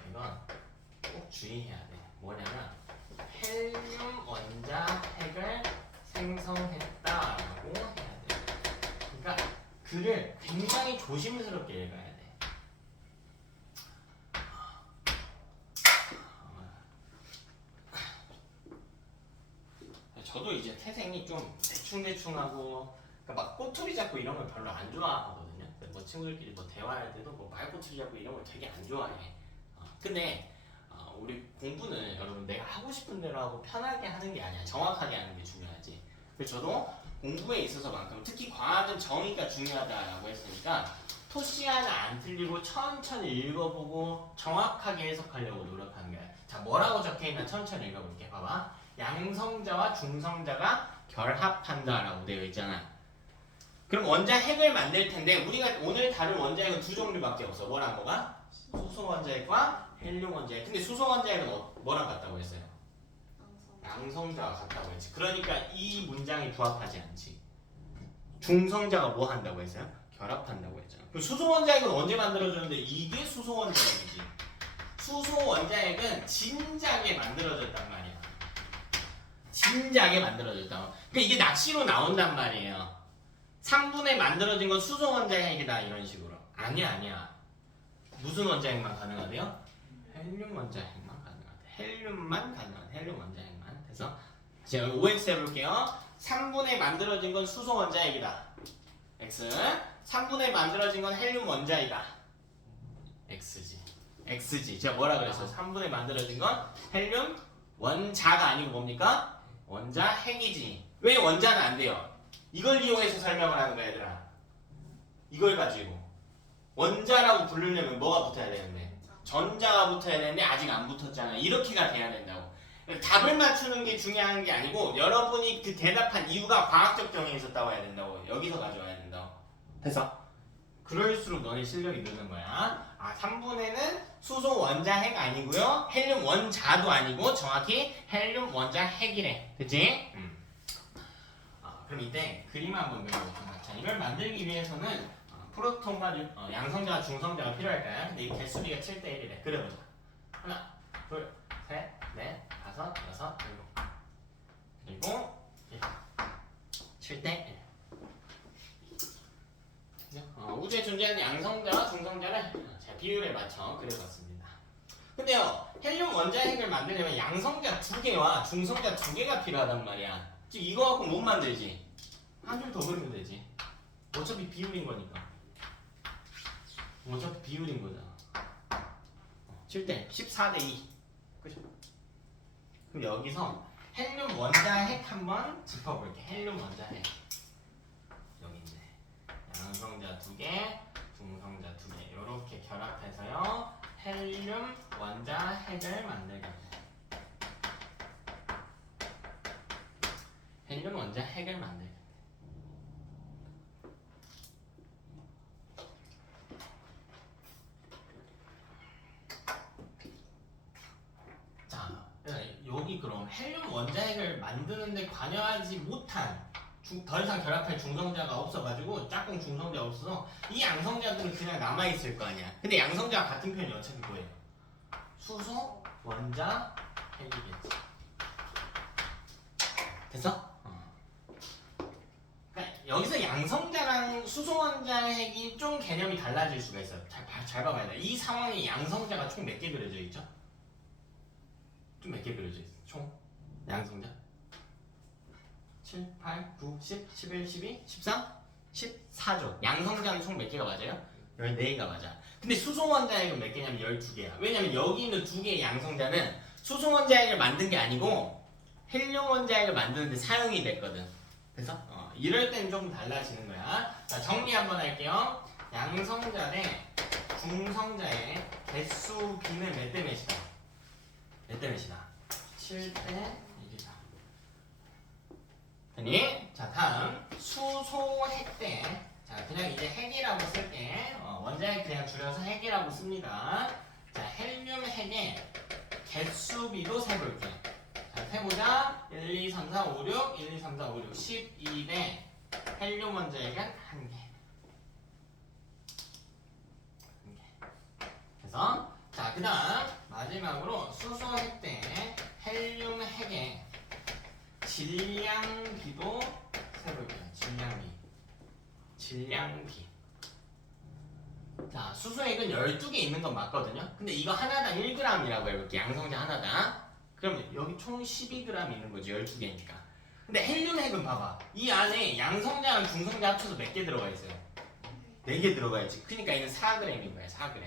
이건 꼭 주의해야 돼. 뭐냐면 헬륨 원자 핵을 생성했다라고 해야 돼. 그러니까 글을 굉장히 조심스럽게 읽어야 돼. 저도 이제 태생이 좀 대충대충하고 그러니까 막 꼬투리 잡고 이런 걸 별로 안 좋아하거든요. 뭐 친구들끼리 뭐 대화할 때도 뭐 말꼬투리 잡고 이런 걸 되게 안 좋아해. 근데 우리 공부는 여러분 내가 하고 싶은 대로 하고 편하게 하는 게 아니야. 정확하게 하는 게 중요하지. 그래서 저도 공부에 있어서만큼 특히 과학은 정의가 중요하다라고 했으니까 토시 하나 안 틀리고 천천히 읽어보고 정확하게 해석하려고 노력하는 거야. 자, 뭐라고 적혀있나 천천히 읽어볼게. 봐봐. 양성자와 중성자가 결합한다라고 되어 있잖아. 그럼 원자 핵을 만들 텐데 우리가 오늘 다룰 원자 핵은 두 종류밖에 없어. 뭐랑 뭐가? 수소 원자 핵과 헬륨 원자핵. 근데 수소 원자핵은 뭐랑 같다고 했어요? 양성자가 같다고 했지. 그러니까 이 문장이 부합하지 않지. 중성자가 뭐 한다고 했어요? 결합한다고 했잖아. 그럼 수소 원자핵은 언제 만들어졌는데 이게 수소 원자핵이지. 수소 원자핵은 진작에 만들어졌단 말이야. 진작에 만들어졌다. 그러니까 이게 낚시로 나온단 말이에요. 3분에 만들어진 건 수소 원자핵이다 이런 식으로. 아니야. 무슨 원자핵만 가능하대요? 헬륨 원자핵만 가능하대. 헬륨만 가능한 헬륨 원자핵만. 그래서 제가 OX 해볼게요. 3분에 만들어진 건 수소 원자핵이다. X. 3분에 만들어진 건 헬륨 원자이다. X지. 제가 뭐라 그랬어요? 3분에 만들어진 건 헬륨 원자가 아니고 뭡니까? 원자핵이지. 왜 원자는 안 돼요? 이걸 이용해서 설명을 하는 거야, 얘들아. 이걸 가지고. 원자라고 부르려면 뭐가 붙어야 되는데? 전자가 붙어야 되는데 아직 안 붙었잖아. 이렇게가 돼야 된다고. 답을 맞추는 게 중요한 게 아니고 여러분이 그 대답한 이유가 과학적 정의에 있었다고 해야 된다고. 여기서 가져와야 된다고. 됐어? 그럴수록 너네 실력이 느는 거야. 3분에는 수소 원자핵 아니고요. 헬륨 원자도 아니고 정확히 헬륨 원자핵이래. 그치? 그럼 이때 그림 한번 그려볼게요. 자, 이걸 만들기 위해서는 프로톤과 양성자와 중성자가 필요할까요? 근데 이 개수비가 7대 1이래. 그려보자. 하나, 둘, 셋, 넷, 다섯, 여섯, 일곱. 그리고 7대 1. 우주에 존재하는 양성자와 중성자를 제 비율에 맞춰 그려봤습니다. 근데요, 헬륨 원자핵을 만들려면 양성자 2개와 중성자 2개가 필요하단 말이야. 지금 이거 갖고 못 만들지. 한 줄 더 그리면 되지. 어차피 비율인 거니까. 어차피 비율인 거잖아. 7대 14대 2. 그죠? 그럼 여기서 헬륨 원자핵 한번 짚어볼게. 헬륨 원자핵. 여기 있네. 양성자 2개, 중성자 2개. 이렇게 결합해서요. 헬륨 원자핵을 만들겠다. 헬륨 원자핵을 만들겠다. 자, 여기 그럼 헬륨 원자핵을 만드는데 관여하지 못한 더 이상 결합할 중성자가 없어가지고 짝꿍 중성자가 없어서 이 양성자들은 그냥 남아있을 거 아니야. 근데 양성자가 같은 편이 어차피 뭐예요? 수소 원자핵이겠지. 됐어? 그러니까 여기서 양성자랑 수소 원자핵이 좀 개념이 달라질 수가 있어요. 잘 봐봐야 돼. 이 상황에 양성자가 총 몇 개 그려져 있죠? 좀 몇 개 그려져 있어? 총 양성자? 7, 8, 9, 10, 11, 12, 13, 14조. 양성자는 총 몇 개가 맞아요? 14개가 맞아. 근데 수소 원자핵은 몇 개냐면 12개야. 왜냐면 여기 있는 2개의 양성자는 수소 원자핵을 만든 게 아니고 헬륨 원자핵을 만드는데 사용이 됐거든. 그래서 이럴 땐 좀 달라지는 거야. 자, 정리 한번 할게요. 양성자 대 중성자의 개수 비는 몇 대 몇이다? 몇 대 몇이다? 7대 1이다. 됐니? 자, 다음 수소핵 대, 자, 그냥 이제 핵이라고 쓸게. 원자핵 그냥 줄여서 핵이라고 씁니다. 자, 헬륨 핵의 개수비도 세볼게. 자, 세보자. 1, 2, 3, 4, 5, 6, 1, 2, 3, 4, 5, 6, 12대 헬륨 원자핵은 1개. 그래서 자, 그 다음 마지막으로 수소핵 대 헬륨 핵의 질량비도 세볼게요. 질량비. 자, 수소핵은 12개 있는 건 맞거든요. 근데 이거 하나당 1g이라고 해볼게. 양성자 하나당. 그럼 여기 총 12g 있는 거지. 12개니까. 근데 헬륨 핵은 봐봐. 이 안에 양성자랑 중성자 합쳐서 몇 개 들어가 있어요? 4개 들어가 있지. 그러니까 이건 4g인 거야. 4g.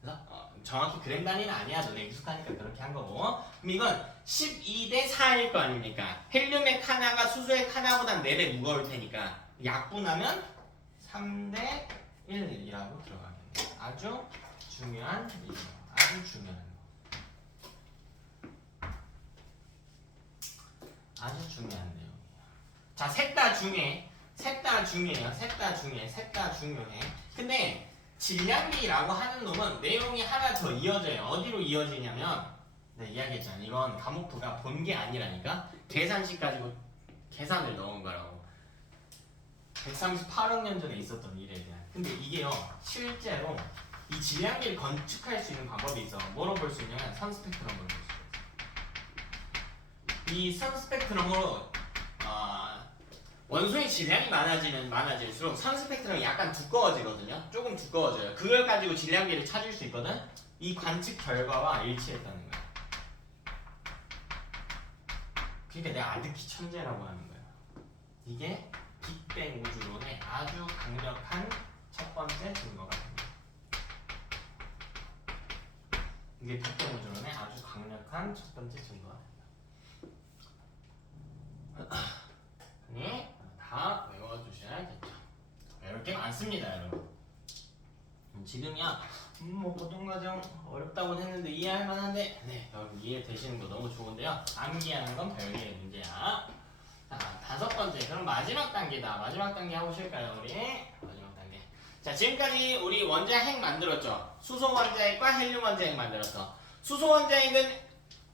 그래서 정확히 그램 단위는 아니야. 너네 익숙하니까 그렇게 한 거고. 그럼 이건 12대 4일 거 아닙니까? 헬륨핵 하나가 수소핵 하나보다 4배 무거울 테니까 약분하면 3대 1이라고 들어가겠네. 아주 중요한 이유. 아주 중요한 거. 아주 중요한 내용이에요. 자, 셋 다 중요해요. 셋 다 중요해. 근데 질량비라고 하는 놈은 내용이 하나 더 이어져요. 어디로 이어지냐면 네, 이야기했잖아. 이건 과목표가 본 게 아니라니까 계산식 가지고 계산을 넣은 거라고. 138억 년 전에 있었던 일에 대한. 근데 이게요 실제로 이 질량비를 건축할 수 있는 방법이 있어. 뭐로 볼 수 있냐면 선 스펙트럼으로 볼 수 있어. 이 선 스펙트럼으로 원소의 질량이 많아질수록 선 스펙트럼이 약간 두꺼워지거든요. 조금 두꺼워져요. 그걸 가지고 질량비를 찾을 수 있거든. 이 관측 결과와 일치했다는 거야. 그러니까 내가 아득히 천재라고 하는 거야. 이게 빅뱅 우주론의 아주 강력한 첫 번째 증거가 됩니다. 이게 빅뱅 우주론의 아주 강력한 첫 번째 증거가 됩니다. 아니 다 외워두셔야겠죠. 외울 게 많습니다, 여러분. 지금이야 뭐 고등과정 어렵다고는 했는데 이해할 만한데 네, 여러분 이해되시는 거 너무 좋은데요. 암기하는 건 별개의 문제야. 자, 5번째. 그럼 마지막 단계다. 마지막 단계 하고 실까요, 우리? 마지막 단계. 자, 지금까지 우리 원자핵 만들었죠. 수소 원자핵과 헬륨 원자핵 만들었어. 수소 원자핵은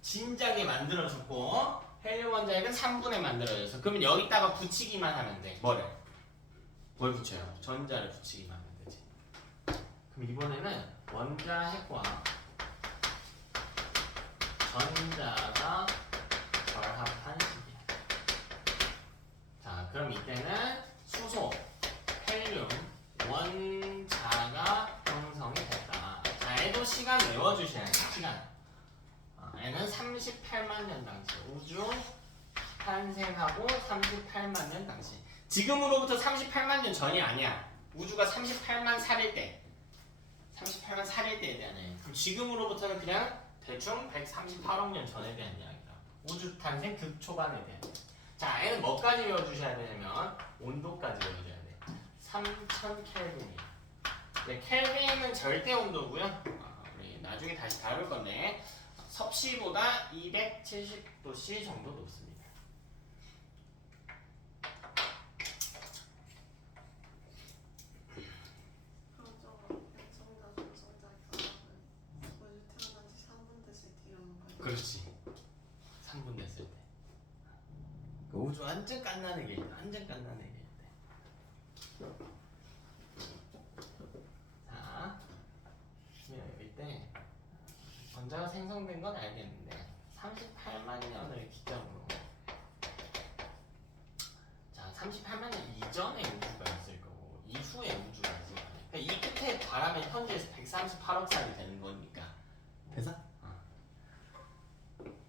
진작에 만들어졌고 헬륨 원자핵은 3분에 만들어져서 그러면 여기다가 붙이기만 하면 돼. 뭐를? 뭘 붙여요? 전자를 붙이기만 하면 되지. 그럼 이번에는 원자핵과 전자가 결합한 식이야. 자, 그럼 이때는 수소, 헬륨, 원자가 형성이 됐다. 자, 얘도 시간 외워주셔야 돼. 시간. 얘는 38만 년 당시. 우주 탄생하고 38만 년 당시. 지금으로부터 38만 년 전이 아니야. 우주가 38만 살일 때. 38만 살일 때에 대한 얘기. 그럼 지금으로부터는 그냥 대충 138억 년 전에 대한 이야기다. 우주 탄생 극초반에 대한 이야기. 자, 얘는 뭐까지 외워주셔야 되냐면 온도까지 외워줘야 돼. 3000 켈빈이야. 네, 켈빈은 절대 온도고요. 우리 나중에 다시 다룰 건데 섭씨보다 270도씨 정도 높습니다. 그럼 저 양성자 중성자 결합은 우주 태어난 지 3분 됐을 때 이러는 거예요? 그렇지. 3분 됐을 때. 그 우주 완전 깐난하게 있다. 완전 깐난하게 있다. 자, 이때 원자가 생성된 건 알겠는데 38만 년을 기점으로 자 38만 년 이전에 우주가 있을 거고 이후에 우주가 있을 거야. 그러니까 이 끝에 바라면 현재에서 138억 살이 되는 거니까 됐어?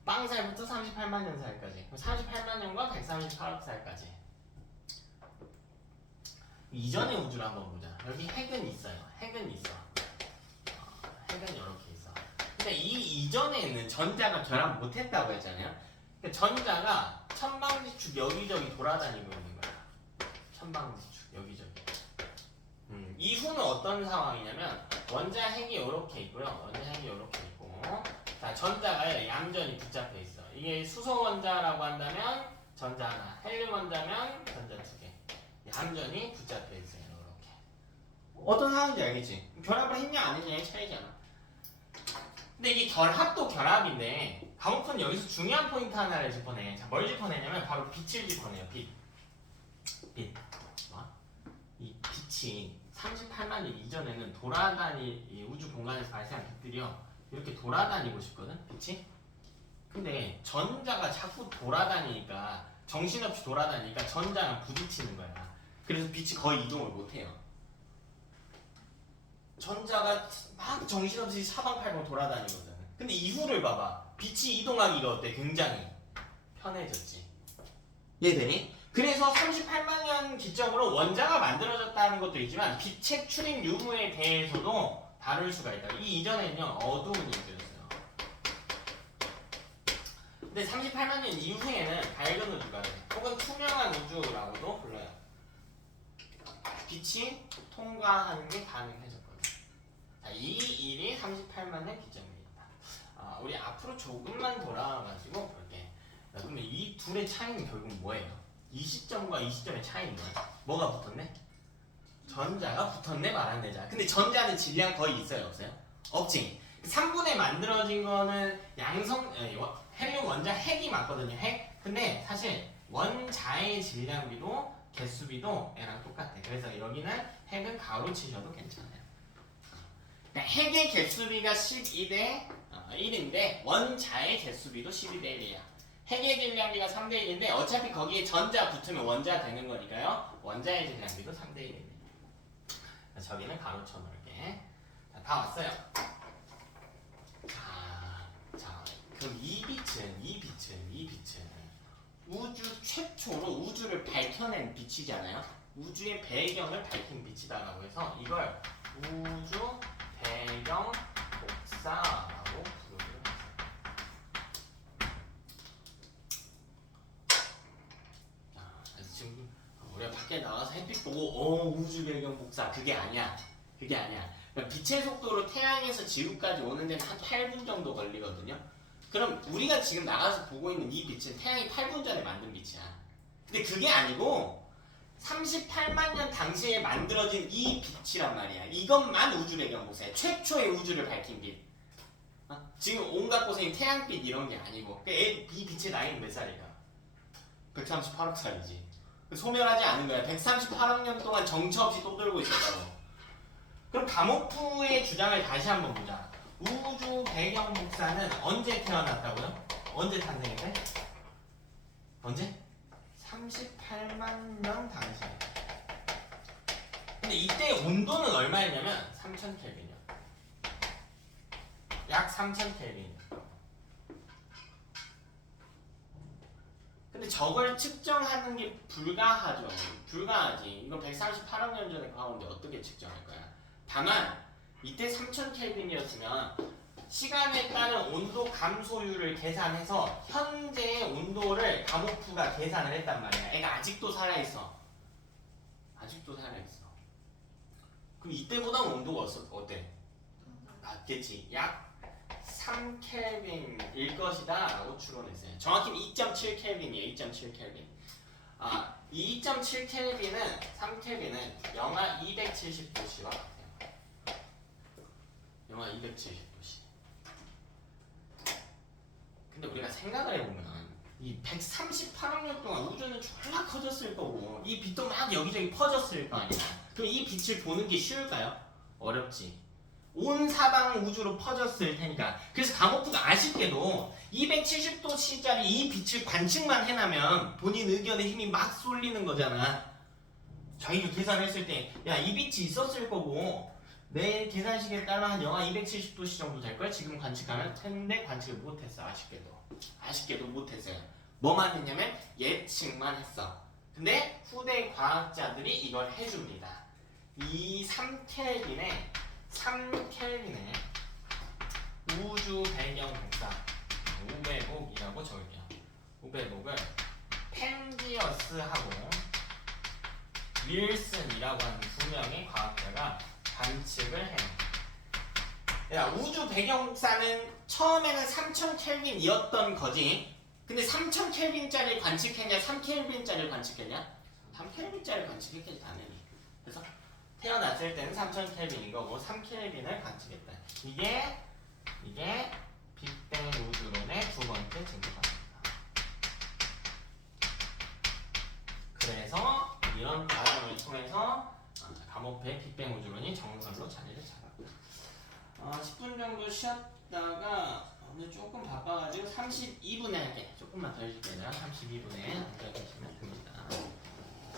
빵살부터 38만 년 살까지 38만 년과 138억 살까지 이전의 우주를 한번 보자. 여기 핵은 있어요. 핵은 있어. 핵은 이렇게 있어. 근데 이 이전에는 전자가 결합 못했다고 했잖아요. 그러니까 전자가 천방지축 여기저기 돌아다니고 있는 거야. 천방지축 여기저기. 이후는 어떤 상황이냐면 원자핵이 이렇게 있고요. 원자핵이 이렇게 있고, 자 전자가 얌전히 붙잡혀 있어. 이게 수소 원자라고 한다면 전자 하나, 헬륨 원자면 전자 두 개. 얌전히 붙잡혀 있어요. 이렇게. 어떤 상황인지 알겠지? 결합을 했냐 안 했냐의 차이잖아. 근데 이게 결합도 결합인데 과목표는 여기서 중요한 포인트 하나를 짚어내. 자, 뭘 짚어내냐면 바로 빛을 짚어내요. 빛. 이 빛이 38만 년 이전에는 이 우주 공간에서 발생한 빛들이요 이렇게 돌아다니고 싶거든. 빛이. 근데 전자가 자꾸 돌아다니니까 정신없이 돌아다니니까 전자랑 부딪히는 거야. 그래서 빛이 거의 이동을 못해요. 전자가 막 정신없이 사방팔방 돌아다니거든. 근데 이후를 봐봐. 빛이 이동하기가 어때? 굉장히 편해졌지. 이해되니? 그래서 38만 년 기점으로 원자가 만들어졌다는 것도 있지만 빛의 출입 유무에 대해서도 다룰 수가 있다. 이 이전에는요 어두운 우주였어요. 근데 38만 년 이후에는 밝은 우주가 돼. 혹은 투명한 우주라고도 불러요. 빛이 통과하는 게 가능해졌거든. 자, 이 일이 38만 년 기점입니다. 우리 앞으로 조금만 돌아가지고 볼게. 그러면 이 둘의 차이는 결국 뭐예요? 이 시점과 이 시점의 차이는 뭐야? 뭐가 붙었네? 전자가 붙었네 말았네. 자, 근데 전자는 질량 거의 있어요 없어요? 없지. 3분에 만들어진 거는 헬륨 원자 핵이 맞거든요. 핵. 근데 사실 원자의 질량비도 개수비도 얘랑 똑같아. 그래서 여기는 핵은 가로 치셔도 괜찮아요. 그러니까 핵의 개수비가 12대 1인데 원자의 개수비도 12대 1이야. 핵의 질량비가 3대 1인데 어차피 거기에 전자 붙으면 원자 되는 거니까요. 원자의 질량비도 3대 1입니다. 저기는 가로 쳐 놓을게. 자, 다 왔어요. 자, 그럼 이 빛은 우주 최초로 우주를 밝혀낸 빛이잖아요. 우주의 배경을 밝힌 빛이다라고 해서 이걸 우주 배경 복사라고 부르기로 했어요. 지금 우리가 밖에 나가서 햇빛 보고 우주 배경 복사 그게 아니야. 그러니까 빛의 속도로 태양에서 지구까지 오는 데는 한 8분 정도 걸리거든요. 그럼 우리가 지금 나가서 보고 있는 이 빛은 태양이 8분 전에 만든 빛이야. 근데 그게 아니고 38만 년 당시에 만들어진 이 빛이란 말이야. 이것만 우주 배경 복사야. 최초의 우주를 밝힌 빛. 지금 온갖 곳에 있는 태양빛 이런 게 아니고 이 빛의 나이는 몇 살일까? 138억 살이지. 소멸하지 않은 거야. 138억 년 동안 정처 없이 또 돌고 있었다고. 그럼 가모프의 주장을 다시 한번 보자. 우주 배경 복사는 언제 태어났다고요? 언제 탄생했대? 언제? 38만 년 당시에. 근데 이때 온도는 얼마였냐면 3000켈빈이요. 약 3000켈빈. 근데 저걸 측정하는 게 불가하죠. 불가하지. 이건 138억 년 전에 가온데 어떻게 측정할 거야? 다만 이때 3000켈빈이었으면 시간에 따른 온도 감소율을 계산해서 현재의 온도를 가모프가 계산을 했단 말이야. 애가 아직도 살아있어. 그럼 이때보다 온도가 어때? 낮겠지. 약 3켈빈일 것이다 라고 추론했어요. 정확히는 2.7켈빈이에요. 2.7켈빈. 이 2.7켈빈은 3켈빈은 영하 270도씨와 같아요. 영하 270도씨. 근데 우리가 생각을 해보면 이 138억 년 동안 우주는 졸라 커졌을 거고 이 빛도 막 여기저기 퍼졌을 거 아니야. 그럼 이 빛을 보는 게 쉬울까요? 어렵지. 온 사방 우주로 퍼졌을 테니까. 그래서 가모프가 아쉽게도 270도씨짜리 이 빛을 관측만 해놔면 본인 의견에 힘이 막 쏠리는 거잖아. 자기가 계산했을 때 야 이 빛이 있었을 거고 내 계산식에 따라 한 영하 270도씨 정도 될걸? 지금 관측하면 했는데 관측을 못했어. 아쉽게도 못했어요. 뭐만 했냐면 예측만 했어. 근데 후대 과학자들이 이걸 해줍니다. 이 3켈빈에 우주 배경 복사 우배복이라고 적을게요. 우배복을 펜지어스하고 윌슨이라고 하는 두 명의 과학자가 관측을 해. 야, 우주 배경 복사는 처음에는 3000켈빈이었던 거지. 근데 3000켈빈짜리 관측했냐 3켈빈짜리 관측했냐? 3켈빈짜리 관측했겠지 당연히. 그래서 태어났을 때는 3000켈빈인 거고 3켈빈을 관측했다. 이게 빅뱅 우주론의 두 번째 증거입니다. 그래서 이런 과정을 통해서 가모프의 빅뱅 우주론이 정설로 자리를 잡았다. 10분 정도 쉬었다가 오늘 조금 바빠가지고 32분에 할게. 조금만 더 해줄게요. 32분에 앉아계시면 됩니다.